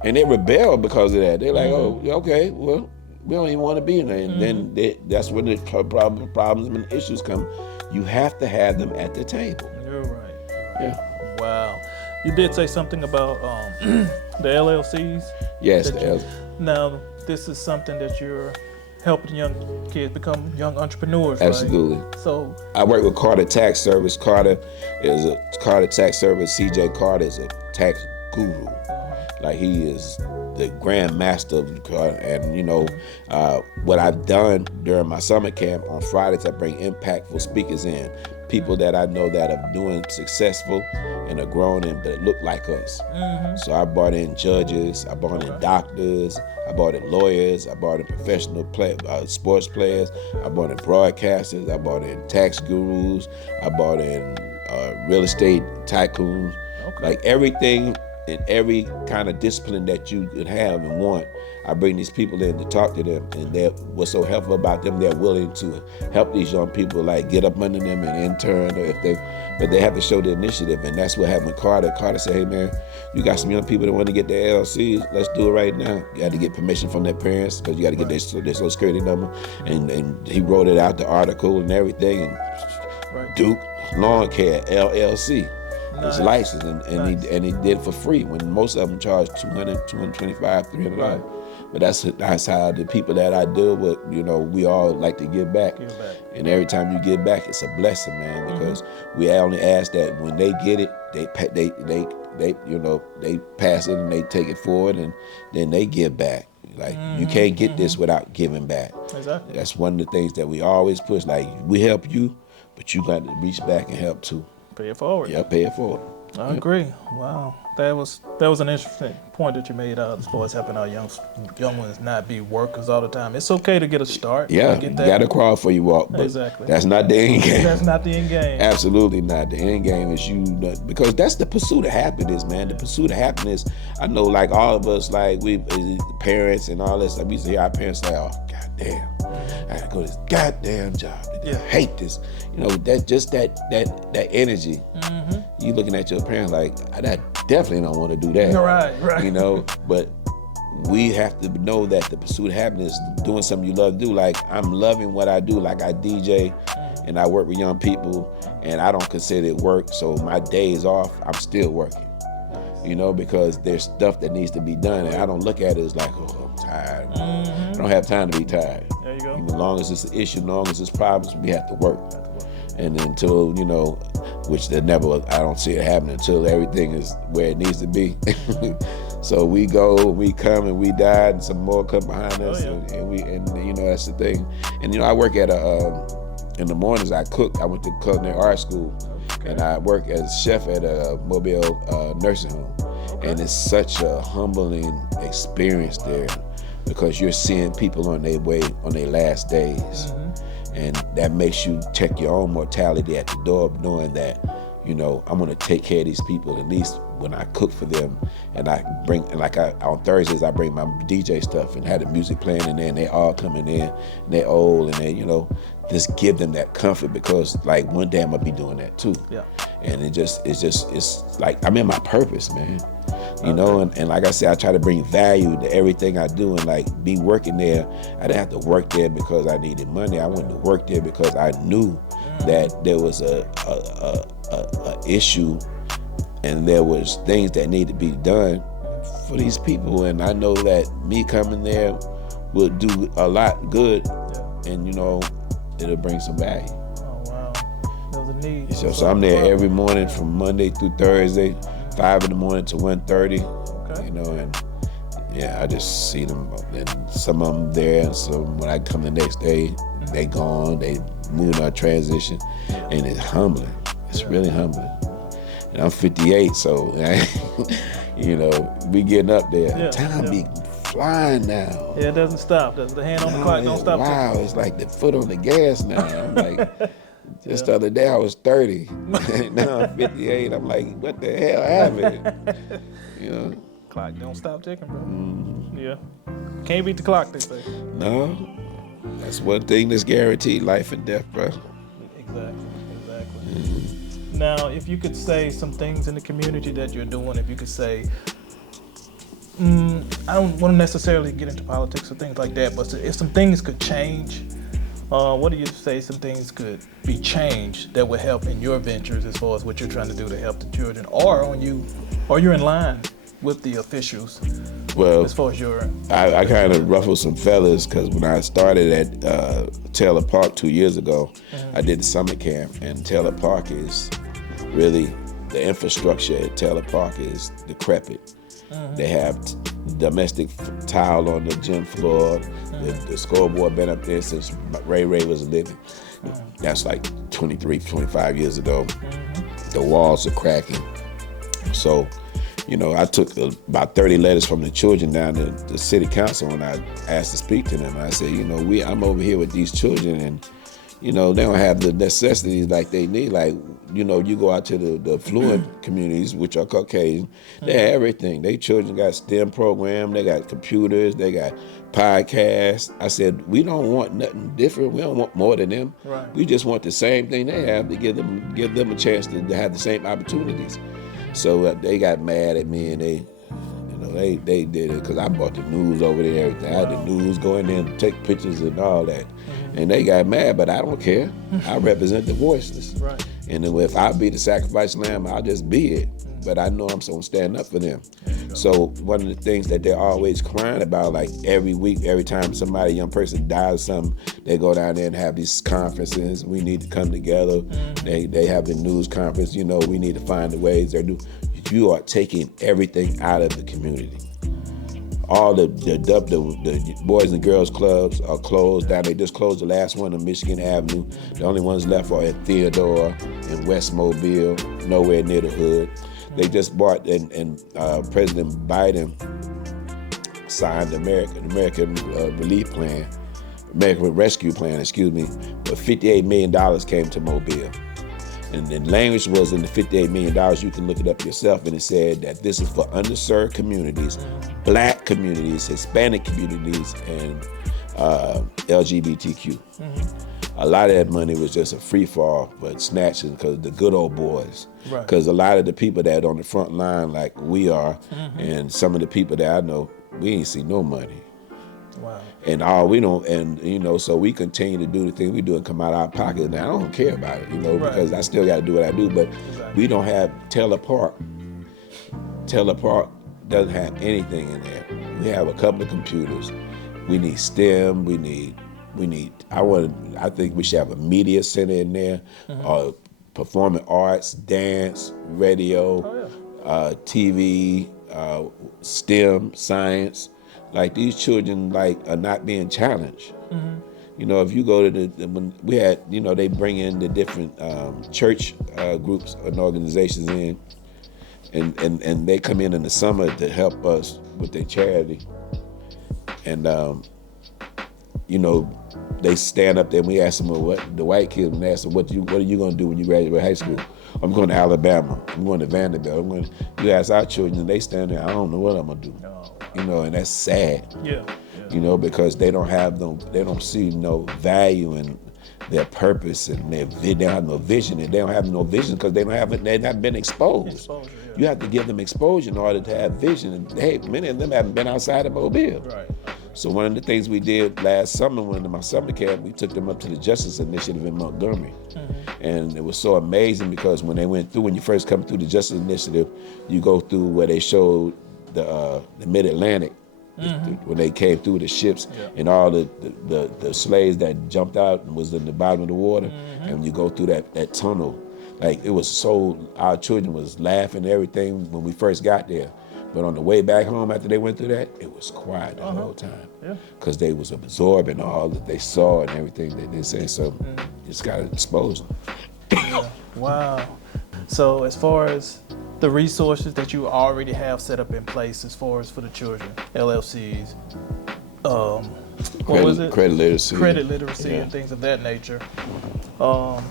And they rebel because of that. They're like, oh, okay, well, we don't even want to be in there. And then that's when the problems and issues come. You have to have them at the table. You're right. Yeah. Wow. You did say something about the LLCs. Yes. Now, this is something that you're helping young kids become young entrepreneurs, Absolutely. Right? So I work with Carter Tax Service. Carter Tax Service. CJ Carter is a tax guru. Like, he is the grand master of the car. And what I've done during my summer camp on Fridays, I bring impactful speakers in, people that I know that are doing successful and are grown in, but it looked like us. So I brought in judges, I brought in doctors, I brought in lawyers, I brought in professional sports players, I brought in broadcasters, I brought in tax gurus, I brought in real estate tycoons, like everything in every kind of discipline that you could have and want. I bring these people in to talk to them, and what's so helpful about them, they're willing to help these young people, like get up under them and intern, but they have to show the initiative, and that's what happened with Carter. Carter said, hey man, you got some young people that want to get their LLCs, let's do it right now. You got to get permission from their parents, because you got to get their social security number, and he wrote it out, the article and everything, and Duke Lawn Care LLC. His license, and he did it for free when most of them charge $200, $225, $300. But that's how the people that I deal with, we all like to give back. And every time you give back, it's a blessing, man, because we only ask that when they get it, they pass it and they take it forward, and then they give back. Like you can't get this without giving back. Exactly. That's one of the things that we always push. Like we help you, but you got to reach back and help too. Pay it forward. Yeah, pay it forward. I agree. Wow, that was an interesting point that you made as far as helping our young ones not be workers all the time. It's okay to get a start. Yeah, you got to crawl before you walk. But exactly. That's not the end game. That's not the end game. Absolutely not. The end game is because that's the pursuit of happiness, man. The pursuit of happiness. I know, like all of us, like we parents and all this. Like we used to hear our parents say, "Oh, goddamn, I gotta go to this goddamn job. I hate this." That energy. You looking at your parents like, I definitely don't want to do that. Right. But we have to know that the pursuit of happiness is doing something you love to do. Like I'm loving what I do. Like I DJ and I work with young people, and I don't consider it work. So my days off, I'm still working. Because there's stuff that needs to be done, and I don't look at it as like, oh, I'm tired. I don't have time to be tired. There you go. As long as it's an issue, as long as it's problems, we have to work. And until, which I don't see it happening until everything is where it needs to be. So we go, we come, and we die, and some more come behind us, and that's the thing. And I work at in the mornings I cook. I went to culinary art school, and I work as a chef at a Mobile nursing home, and it's such a humbling experience there, because you're seeing people on their last days. And that makes you check your own mortality at the door, knowing that, I'm gonna take care of these people, at least when I cook for them. And on Thursdays, I bring my DJ stuff and have the music playing in there, and they all coming in, and they're old, and they, just give them that comfort, because like one day I'm gonna be doing that too. Yeah. And it's like I'm in my purpose, man. And like I said, I try to bring value to everything I do, and like be working there. I didn't have to work there because I needed money. I went to work there because I knew that there was a issue, and there was things that needed to be done for these people. And I know that me coming there will do a lot good, and it'll bring some value. Oh wow, there was a need. So I'm there every morning from Monday through Thursday. 5 in the morning to 1:30, and I just see them, and some of them there, and so when I come the next day, they gone, they moving our transition, and it's humbling. It's really humbling. And I'm 58, so we getting up there. Time be flying now. Yeah, it doesn't stop. The hand on the clock don't stop. Wow, it's like the foot on the gas now. I'm like. Just the other day I was 30, now I'm 58. I'm like, what the hell happened? Clock don't stop ticking, bro. Yeah, can't beat the clock, they say. No, that's one thing that's guaranteed: life and death, bro. Exactly. Now, if you could say some things in the community that you're doing, if you could say, I don't want to necessarily get into politics or things like that, but if some things could change. What do you say some things could be changed that would help in your ventures as far as what you're trying to do to help the children, or you're in line with the officials? Well, as far as I kind of ruffled some feathers, because when I started at Taylor Park 2 years ago, I did the summer camp, and Taylor Park is really, the infrastructure at Taylor Park is decrepit. They have domestic tile on the gym floor. The scoreboard been up there since Ray was living. That's like 23, 25 years ago. The walls are cracking. So, you know, I took about 30 letters from the children down to the city council when I asked to speak to them. I said, you know, I'm over here with these children, and you know, they don't have the necessities like they need. Like, you know, you go out to the affluent communities, which are Caucasian, they have everything. They children got STEM program, they got computers, they got podcasts. I said, we don't want nothing different. We don't want more than them. Right. We just want the same thing they have to give them a chance to have the same opportunities. So they got mad at me, and they did it because I brought the news over there and everything. I had the news go in there and take pictures and all that. And they got mad, but I don't care. I represent the voiceless. Right. And if I be the sacrifice lamb, I'll just be it. But I know I'm going to stand up for them. So one of the things that they're always crying about, like every week, every time a young person dies or something, they go down there and have these conferences. We need to come together. They have the news conference. You know, we need to find the ways. You are taking everything out of the community. All the Boys and Girls Clubs are closed down. They just closed the last one on Michigan Avenue. The only ones left are at Theodore and West Mobile, nowhere near the hood. They just bought, and President Biden signed the American Relief Plan, American Rescue Plan, but $58 million came to Mobile. And the language was in the $58 million, you can look it up yourself, and it said that this is for underserved communities, Black communities, Hispanic communities, and LGBTQ. A lot of that money was just a free fall, but snatching because the good old boys. Because a lot of the people that on the front line, like we are, and some of the people that I know, we ain't see no money. Wow. And we don't, and you know, so we continue to do the thing we do and come out of our pocket. Now I don't care about it, you know, because I still got to do what I do. But we don't have Taylor Park. Taylor Park doesn't have anything in there. We have a couple of computers. We need STEM. I think we should have a media center in there, performing arts, dance, radio, TV, STEM, science. Like these children are not being challenged. You know, if you go to when we had, you know, they bring in the different church groups and organizations in, and they come in the summer to help us with their charity. And, you know, they stand up there and we ask them, what the white kids, and ask them, what are you going to do when you graduate high school? I'm going to Alabama. I'm going to Vanderbilt. You ask our children, and they stand there, I don't know what I'm going to do. You know, and that's sad. Yeah. You know, because they don't see no value in their purpose, and they don't have no vision, and they don't have no vision because they've not been exposed. You have to give them exposure in order to have vision. And hey, many of them haven't been outside of Mobile. Right. So one of the things we did last summer when in my summer camp, we took them up to the Justice Initiative in Montgomery. And it was so amazing because when you first come through the Justice Initiative, you go through where they showed the Mid-Atlantic, when they came through the ships and all the slaves that jumped out and was in the bottom of the water, and you go through that tunnel. Like it was our children was laughing and everything when we first got there. But on the way back home after they went through that, it was quiet the whole time. Because they was absorbing all that they saw and everything that they say. So you just got to expose them. Wow. So as far as the resources that you already have set up in place as far as for the children, LLCs, what was it? Credit literacy and things of that nature. Are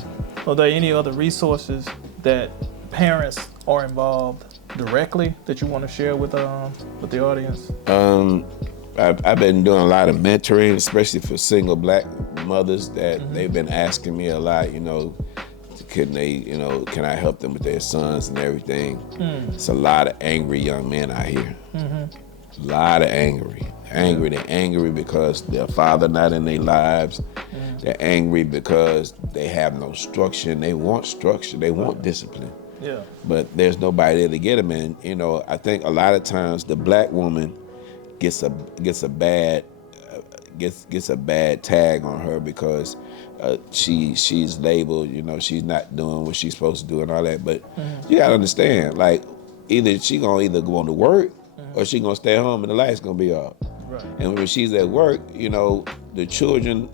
there any other resources that parents are involved directly that you want to share with the audience? I've been doing a lot of mentoring, especially for single Black mothers that they've been asking me a lot, you know, can I help them with their sons and everything? It's a lot of angry young men out here. A lot of angry. They're angry because their father not in their lives. They're angry because they have no structure, and they want structure. They want discipline. But there's nobody there to get them. And you know, I think a lot of times the Black woman gets a bad tag on her because she's labeled, you know, she's not doing what she's supposed to do and all that. But you gotta understand, like, either she gonna go on to work or she gonna stay home and the lights gonna be off. Right. And when she's at work, you know, the children,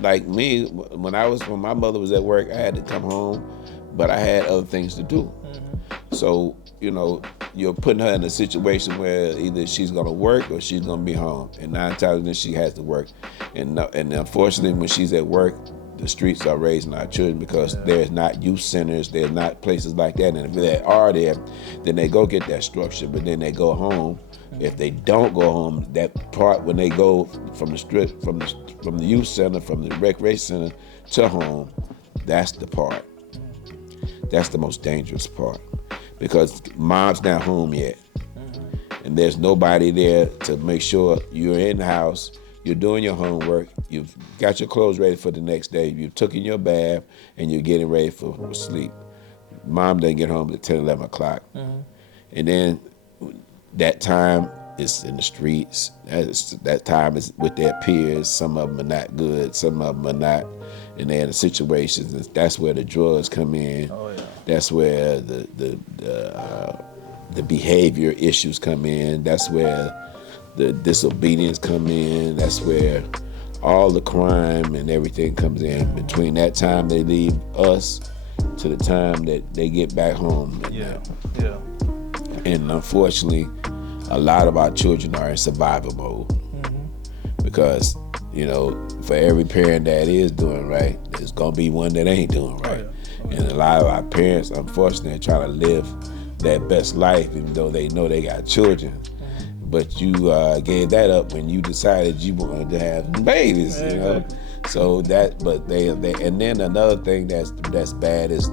like me, when my mother was at work, I had to come home, but I had other things to do. So you're putting her in a situation where either she's gonna work or she's gonna be home, and 9 times out of 10 she has to work, and unfortunately when she's at work, the streets are raising our children because there's not youth centers, there's not places like that, and if they are there, then they go get that structure, but then they go home. If they don't go home, that part when they go from the strip, from the youth center, from the recreation center to home, that's the part. That's the most dangerous part, because mom's not home yet, and there's nobody there to make sure you're in the house, you're doing your homework, you've got your clothes ready for the next day, you've taken your bath, and you're getting ready for sleep. Mom doesn't get home at 10, 11 o'clock. And then that time is in the streets. That time is with their peers. Some of them are not good, some of them are not. And they're in situations, and that's where the drugs come in. Oh, yeah. That's where the behavior issues come in. That's where the disobedience come in. That's where all the crime and everything comes in. Between that time they leave us to the time that they get back home. Yeah. And unfortunately, a lot of our children are in survival mode, because for every parent that is doing right, there's gonna be one that ain't doing right. And a lot of our parents, unfortunately, are trying to live their best life, even though they know they got children. But you gave that up when you decided you wanted to have babies, So that, but they, and then another thing that's bad is,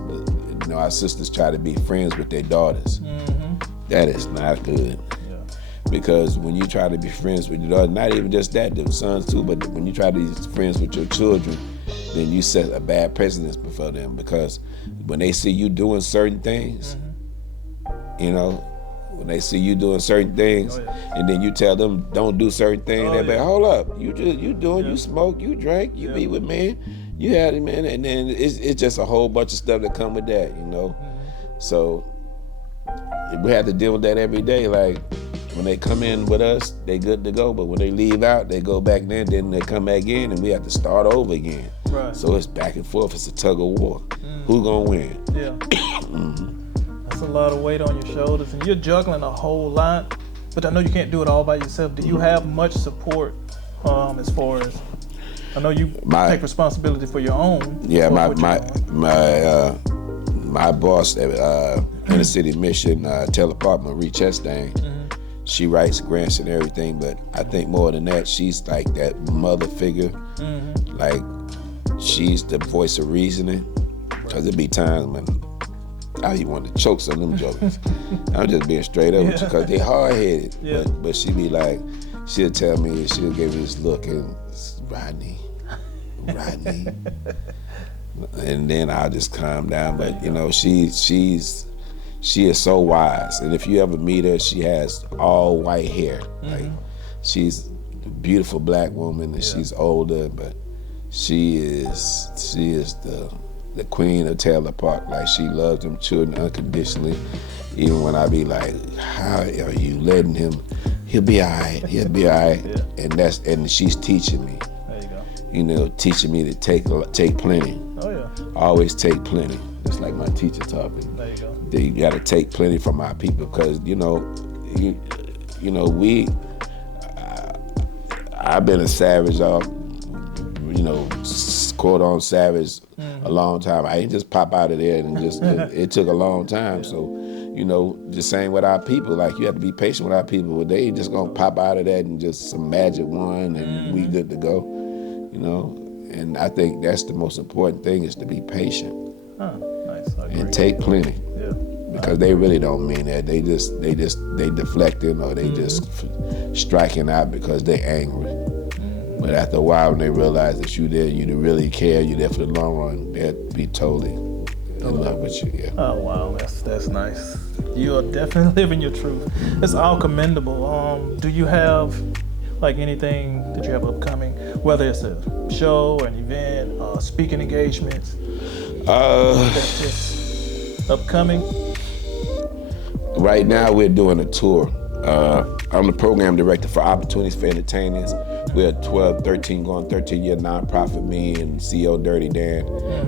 our sisters try to be friends with their daughters. That is not good. Because when you try to be friends with your daughter, not even just that, the sons too, but when you try to be friends with your children, then you set a bad precedence before them, because when they see you doing certain things, when they see you doing certain things, and then you tell them don't do certain things, they're like, hold up, you smoke, you drink, you be with men, you had it, man, and then it's just a whole bunch of stuff that come with that, So we have to deal with that every day. Like, when they come in with us, they good to go, but when they leave out, they go back then they come back in, and we have to start over again. Right. So it's back and forth, it's a tug of war. Who's gonna win? Yeah. That's a lot of weight on your shoulders, and you're juggling a whole lot, but I know you can't do it all by yourself. Do you have much support as far as, I know you take responsibility for your own. Yeah, my boss at Inner City Mission, Taylor Park, Marie Chastain, she writes grants and everything, but I think more than that, she's like that mother figure. Like, she's the voice of reasoning. Because there be times when I even want to choke some of them jokers. I'm just being straight up with you, because they hard-headed. But she be like, she'll tell me, she'll give me this look, and Rodney. And then I'll just calm down. But she is so wise, and if you ever meet her, she has all white hair. Like, she's a beautiful black woman, and she's older, but she is the queen of Taylor Park. Like, she loves them children unconditionally, even when I be like, how are you letting him? He'll be all right. And she's teaching me. There you go. Teaching me to take plenty. Oh yeah. Always take plenty. Just like my teacher taught me. There you go. You got to take plenty from our people, because I've been a savage, quote on savage, a long time. I ain't just pop out of there and just. It took a long time. So, the same with our people. Like, you have to be patient with our people. But they ain't just gonna pop out of that and just some magic one and we good to go. And I think that's the most important thing, is to be patient. Nice. And take plenty. Yeah. Because they really don't mean that. They deflecting, or they just striking out because they angry. But after a while, when they realize that you there, you really care, you there for the long run, they'll be totally in love with you. Yeah. Oh wow, that's nice. You are definitely living your truth. It's all commendable. Do you have like anything that you have upcoming, whether it's a show, an event, speaking engagements? That's just upcoming. Right now, we're doing a tour. I'm the program director for Opportunities for Entertainers. We're a 13 year nonprofit, me and CEO Dirty Dan,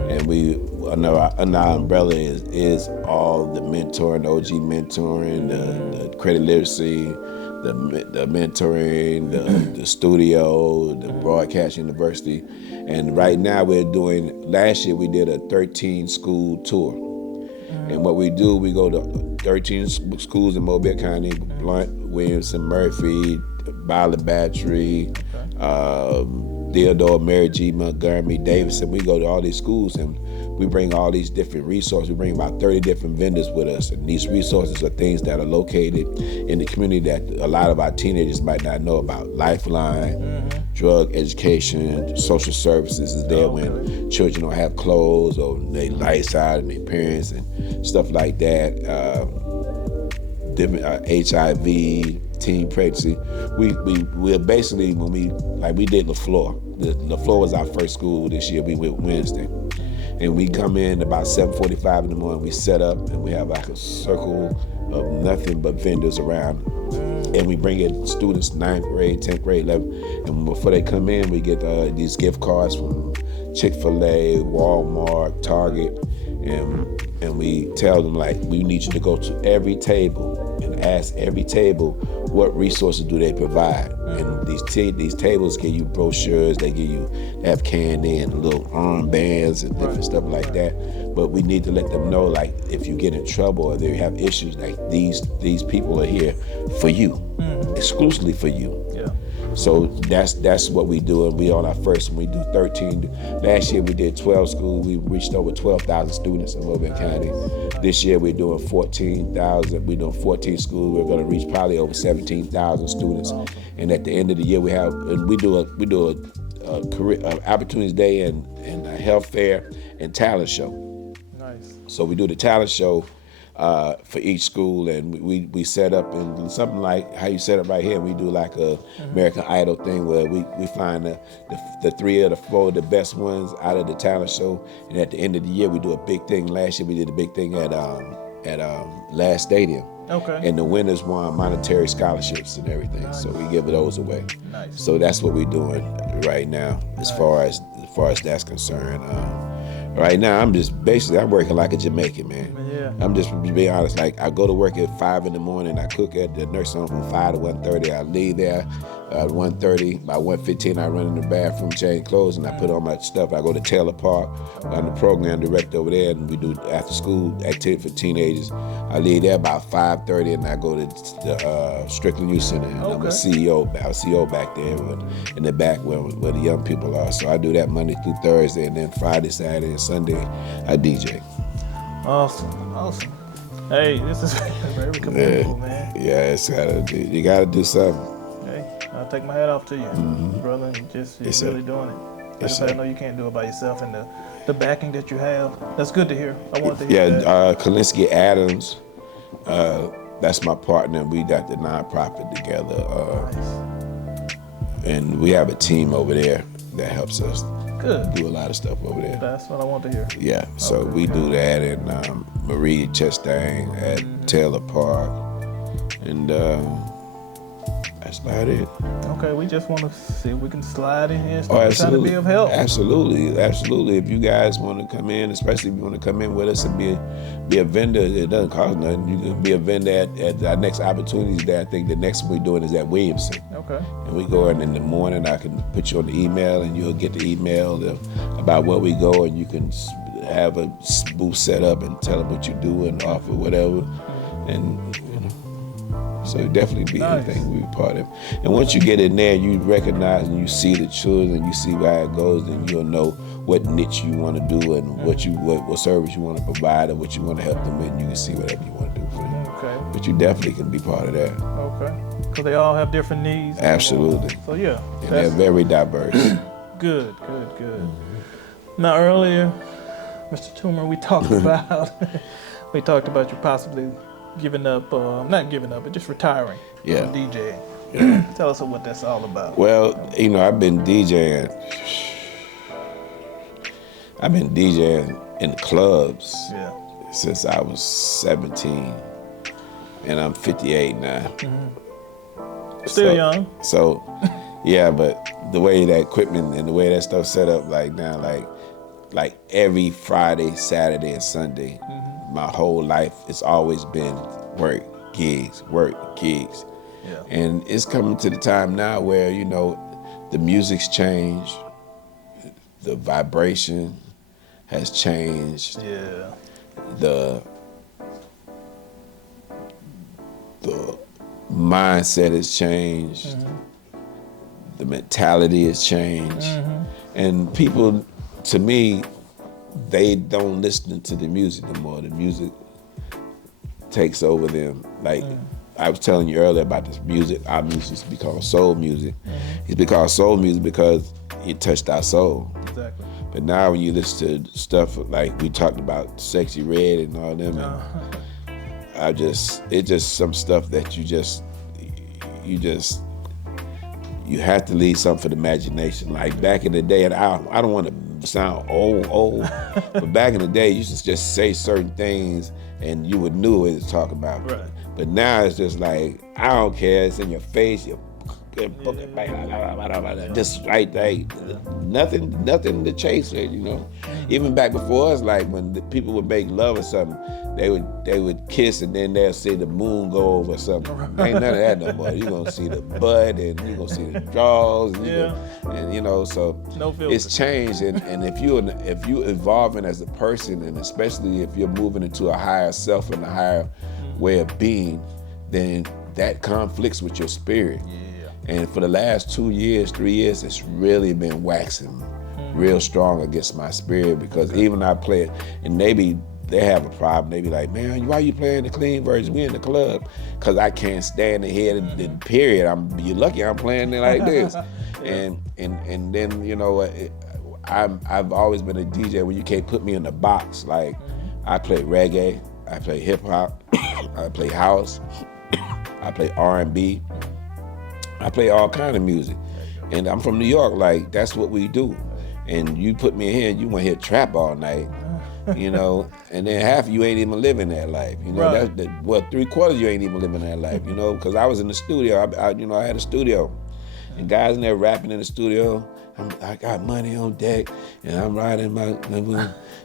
and we under our umbrella is all the mentoring, OG mentoring, the credit literacy, the mentoring, the studio, the broadcast university. And right now last year we did a 13 school tour. And what we do, we go to 13 schools in Mobile County, Blount, Williamson, Murphy, Violet Battery, Theodore, Mary G, Montgomery, Davidson. We go to all these schools and we bring all these different resources. We bring about 30 different vendors with us. And these resources are things that are located in the community that a lot of our teenagers might not know about. Lifeline, drug education, social services is there when children don't have clothes or they lights out and their parents and stuff like that. Different HIV, teen pregnancy. We're basically, when we did LaFleur. LaFleur was our first school this year. We went Wednesday. And we come in about 7:45 in the morning. We set up and we have like a circle of nothing but vendors around. And we bring in students 9th grade, 10th grade, 11th. And before they come in, we get these gift cards from Chick-fil-A, Walmart, Target. And we tell them, like, we need you to go to every table and ask every table what resources do they provide. And these tables give you brochures, they have candy and little armbands and different stuff like that. But we need to let them know, like, if you get in trouble or they have issues, like these people are here for you, exclusively for you. Yeah. So that's what we do, and we on our first one. We do 13. Last year we did 12 schools. We reached over 12,000 students in Mobile County. This year we're doing 14,000. We're doing 14 schools. We're going to reach probably over 17,000 students. And at the end of the year we do a career opportunities day and a health fair and talent show. Nice. So we do the talent show for each school, and we set up in something like how you set up right here. We do like a American Idol thing where we find the 3 or the 4 the best ones out of the talent show, and at the end of the year we do a big thing. Last year we did a big thing at Last Stadium. Okay. And the winners won monetary scholarships and everything. Nice. So we give those away. Nice. So that's what we're doing right now as far as that's concerned. Right now, I'm working like a Jamaican, man. Yeah. I'm just, to be honest, like, I go to work at 5 in the morning. I cook at the nursing home from 5 to 1:30. I leave there at 1:30. By 1:15, I run in the bathroom, change clothes, and I put on my stuff. I go to Taylor Park. I'm the program director over there, and we do after-school activity for teenagers. I leave there about 5:30, and I go to the Strickland Youth Center. And I'm a CEO back there in the back where the young people are. So I do that Monday through Thursday, and then Friday, Saturday, and Sunday, I DJ. Awesome. Hey, this is very commendable, man. Yeah, you gotta do something. Hey, I'll take my hat off to you, brother. You're really doing it. Like I said, I know you can't do it by yourself, and the backing that you have, that's good to hear. I want to hear that. Kalinsky Adams, that's my partner. We got the nonprofit together. Nice. And we have a team over there that helps us do a lot of stuff over there. That's what I want to hear. Yeah, so we do that, and Marie Chastain at Taylor Park, and that's about it. Okay, we just want to see if we can slide in here and start trying to be of help. Absolutely. If you guys want to come in, especially if you want to come in with us and be a vendor, it doesn't cost nothing. You can be a vendor at our next opportunities day. I think the next one we're doing is at Williamson. Okay. And we go in the morning. I can put you on the email, and you'll get the email about where we go, and you can have a booth set up and tell them what you do and offer whatever. And so definitely be anything we be part of. And once you get in there, you recognize and you see the children, you see where it goes, then you'll know what niche you want to do and what service you want to provide and what you want to help them in. You can see whatever you want to do for them. Okay. But you definitely can be part of that. Okay. Because they all have different needs. Absolutely. So yeah. And they're very diverse. Good. Now earlier, Mr. Toomer, we talked about you possibly giving up, not giving up, but just retiring from DJing. Yeah. Tell us what that's all about. Well, I've been DJing in clubs since I was 17, and I'm 58 now. Mm-hmm. Still young. So, yeah, but the way that equipment and the way that stuff set up, like now, like like every Friday, Saturday, and Sunday, my whole life, it's always been work, gigs. Yeah. And it's coming to the time now where, you know, the music's changed, the vibration has changed, Yeah. the mindset has changed, the mentality has changed, and people, to me, they don't listen to the music no more. The music takes over them. Like I was telling you earlier about this music, our music used to be called soul music. It's been called soul music because it touched our soul. Exactly. But now when you listen to stuff like we talked about, Sexy Red and all them, and it's just some stuff that you have to leave something for the imagination. Like back in the day, and I don't want to sound old, but back in the day, you used to just say certain things and you would knew what it was talking about. Right. But now it's just like, I don't care, it's in your face, just like nothing to chase it, you know. Even back before us, like when the people would make love or something, they would kiss and then they'll see the moon go over or something. Ain't none of that no more. You're gonna see the bud and you're gonna see the draws, and you know, so No filter. it's changed. And if you evolving as a person, and especially if you're moving into a higher self and a higher way of being, then that conflicts with your spirit. Yeah. And for the last 2 years, 3 years, it's really been waxing real strong against my spirit, because even I play it, and maybe they have a problem. They be like, man, why you playing the clean version? We in the club. Because I can't stand to hear the period. You're lucky I'm playing it like this. And then, you know, I've always been a DJ where you can't put me in the box. Like, I play reggae, I play hip hop, I play house, I play R&B, I play all kind of music. And I'm from New York, like, that's what we do. And you put me in here and you want to hear trap all night, you know, and then half of you ain't even living that life, you know. Right. Well, 3/4 you ain't even living that life, you know, because I was in the studio, I had a studio, and guys in there rapping in the studio. I got money on deck, and I'm riding my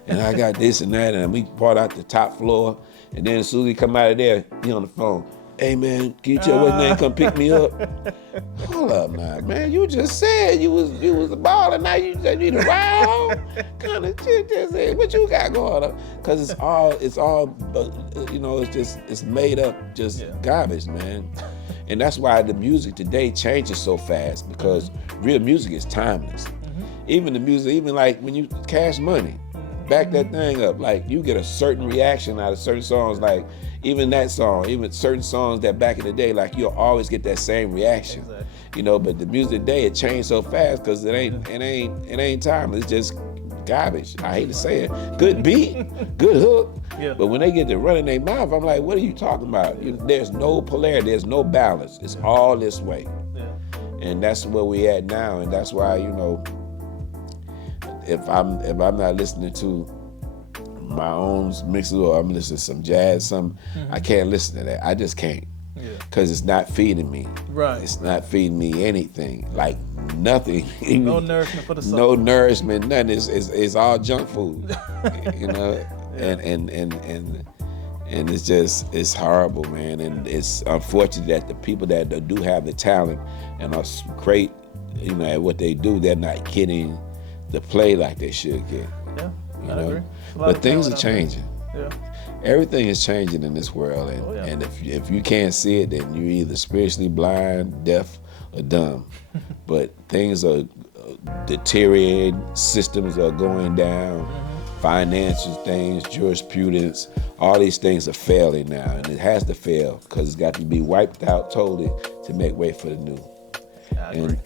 and I got this and that, and we brought out the top floor, and then as soon as he come out of there, he on the phone. Hey man, can you tell what name come pick me up? Hold up now, man. You just said you was a baller, now you said you the ride kind of shit this is. What you got going on? Cause it's all you know, it's made up garbage, man. And that's why the music today changes so fast, because real music is timeless. Even the music, even like when you Cash Money, back that thing up, like you get a certain reaction out of certain songs, like even that song, even certain songs that back in the day, like you'll always get that same reaction, you know. But the music today, it changed so fast because it ain't timeless. It's just garbage. I hate to say it. Good beat, good hook, but when they get to running their mouth, I'm like, what are you talking about? There's no polarity, there's no balance. It's all this way, and that's where we at now. And that's why, you know, if I'm not listening to my own mixes, or I'm listening to some jazz, I can't listen to that. I just can't, because it's not feeding me. Right. It's not feeding me anything, like nothing. No nourishment for the soul. No nourishment, nothing. It's all junk food, you know. And it's just, it's horrible, man. And it's unfortunate that the people that do have the talent and are great, you know, at what they do, they're not getting the play like they should get. Yeah, you I know. agree. But things are changing. Yeah. Everything is changing in this world, and if you can't see it, then you're either spiritually blind, deaf, or dumb. But things are deteriorating, systems are going down, financial things, jurisprudence, all these things are failing now, and it has to fail because it's got to be wiped out totally to make way for the new.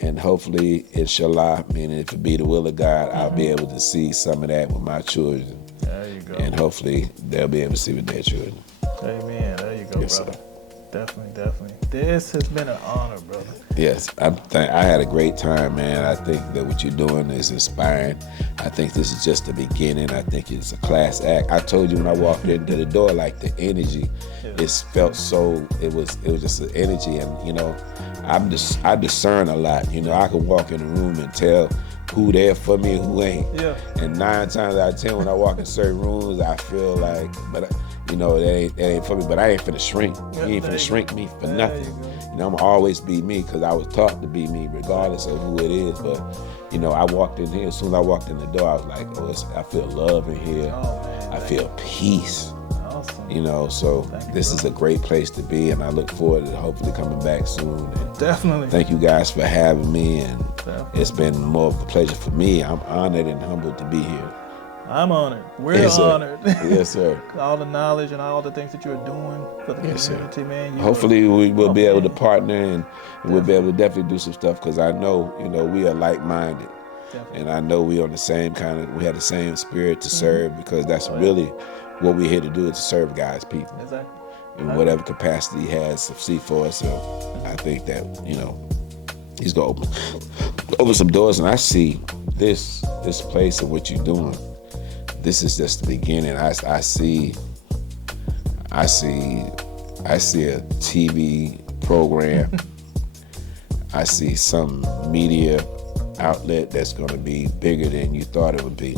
And hopefully, inshallah, meaning if it be the will of God, I'll be able to see some of that with my children. There you go. And hopefully, they'll be able to see with their children. Amen. There you go, Yes, brother. sir. Definitely. This has been an honor, brother. Yes, I had a great time, man. I think that what you're doing is inspiring. I think this is just the beginning. I think it's a class act. I told you when I walked into the door, like the energy, it felt so. It was just an energy, and you know, I discern a lot. You know, I can walk in a room and tell who there for me and who ain't. Yeah. And 9 times out of 10, when I walk in certain rooms, I feel like, but that ain't for me. But I ain't finna shrink. Yeah, You ain't finna shrink me for there nothing. you I'm gonna always be me because I was taught to be me, regardless of who it is. But I walked in here. As soon as I walked in the door, I was like, I feel love in here. Oh, man. I feel peace. Awesome. So this brother. is a great place to be, and I look forward to hopefully coming back soon. And Definitely. thank you guys for having me, and Definitely. it's been more of a pleasure for me. I'm honored and humbled to be here. I'm honored. We're Yes, sir. honored. Yes, sir. All the knowledge and all the things that you're doing for the Yes, sir. community, man. Hopefully we will be able to man. partner, and we'll be able to definitely do some stuff, because I know, we are like-minded. Definitely. And I know we on the same we have the same spirit to serve, because that's really what we're here to do, is to serve God's people. Exactly. In whatever capacity He has to see for us. So I think that, He's going to open some doors, and I see this place and what you're doing. This is just the beginning. I see a TV program. I see some media outlet that's going to be bigger than you thought it would be.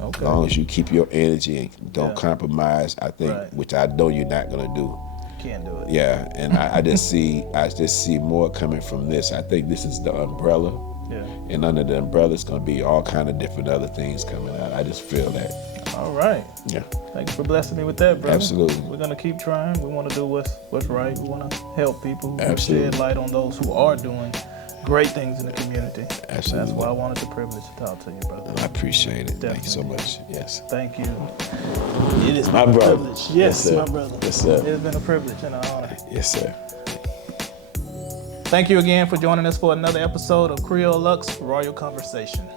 Okay. As long as you keep your energy and don't compromise, I think, which I know you're not going to do. Can't do it. Yeah, and I just see more coming from this. I think this is the umbrella. Yeah. And under the umbrella, it's going to be all kind of different other things coming out. I just feel that. All right. Yeah. Thank you for blessing me with that, brother. Absolutely. We're going to keep trying. We want to do what's right. We want to help people. Absolutely. Shed light on those who are doing great things in the community. Absolutely. That's why I wanted the privilege to talk to you, brother. I appreciate it. Thank you so Definitely. much. Yes. Thank you. It is My been brother. a privilege. Yes, Yes, sir. my brother. Yes, sir. It has been a privilege and an honor. Yes, sir. Thank you again for joining us for another episode of Creole Luxe Royal Conversation.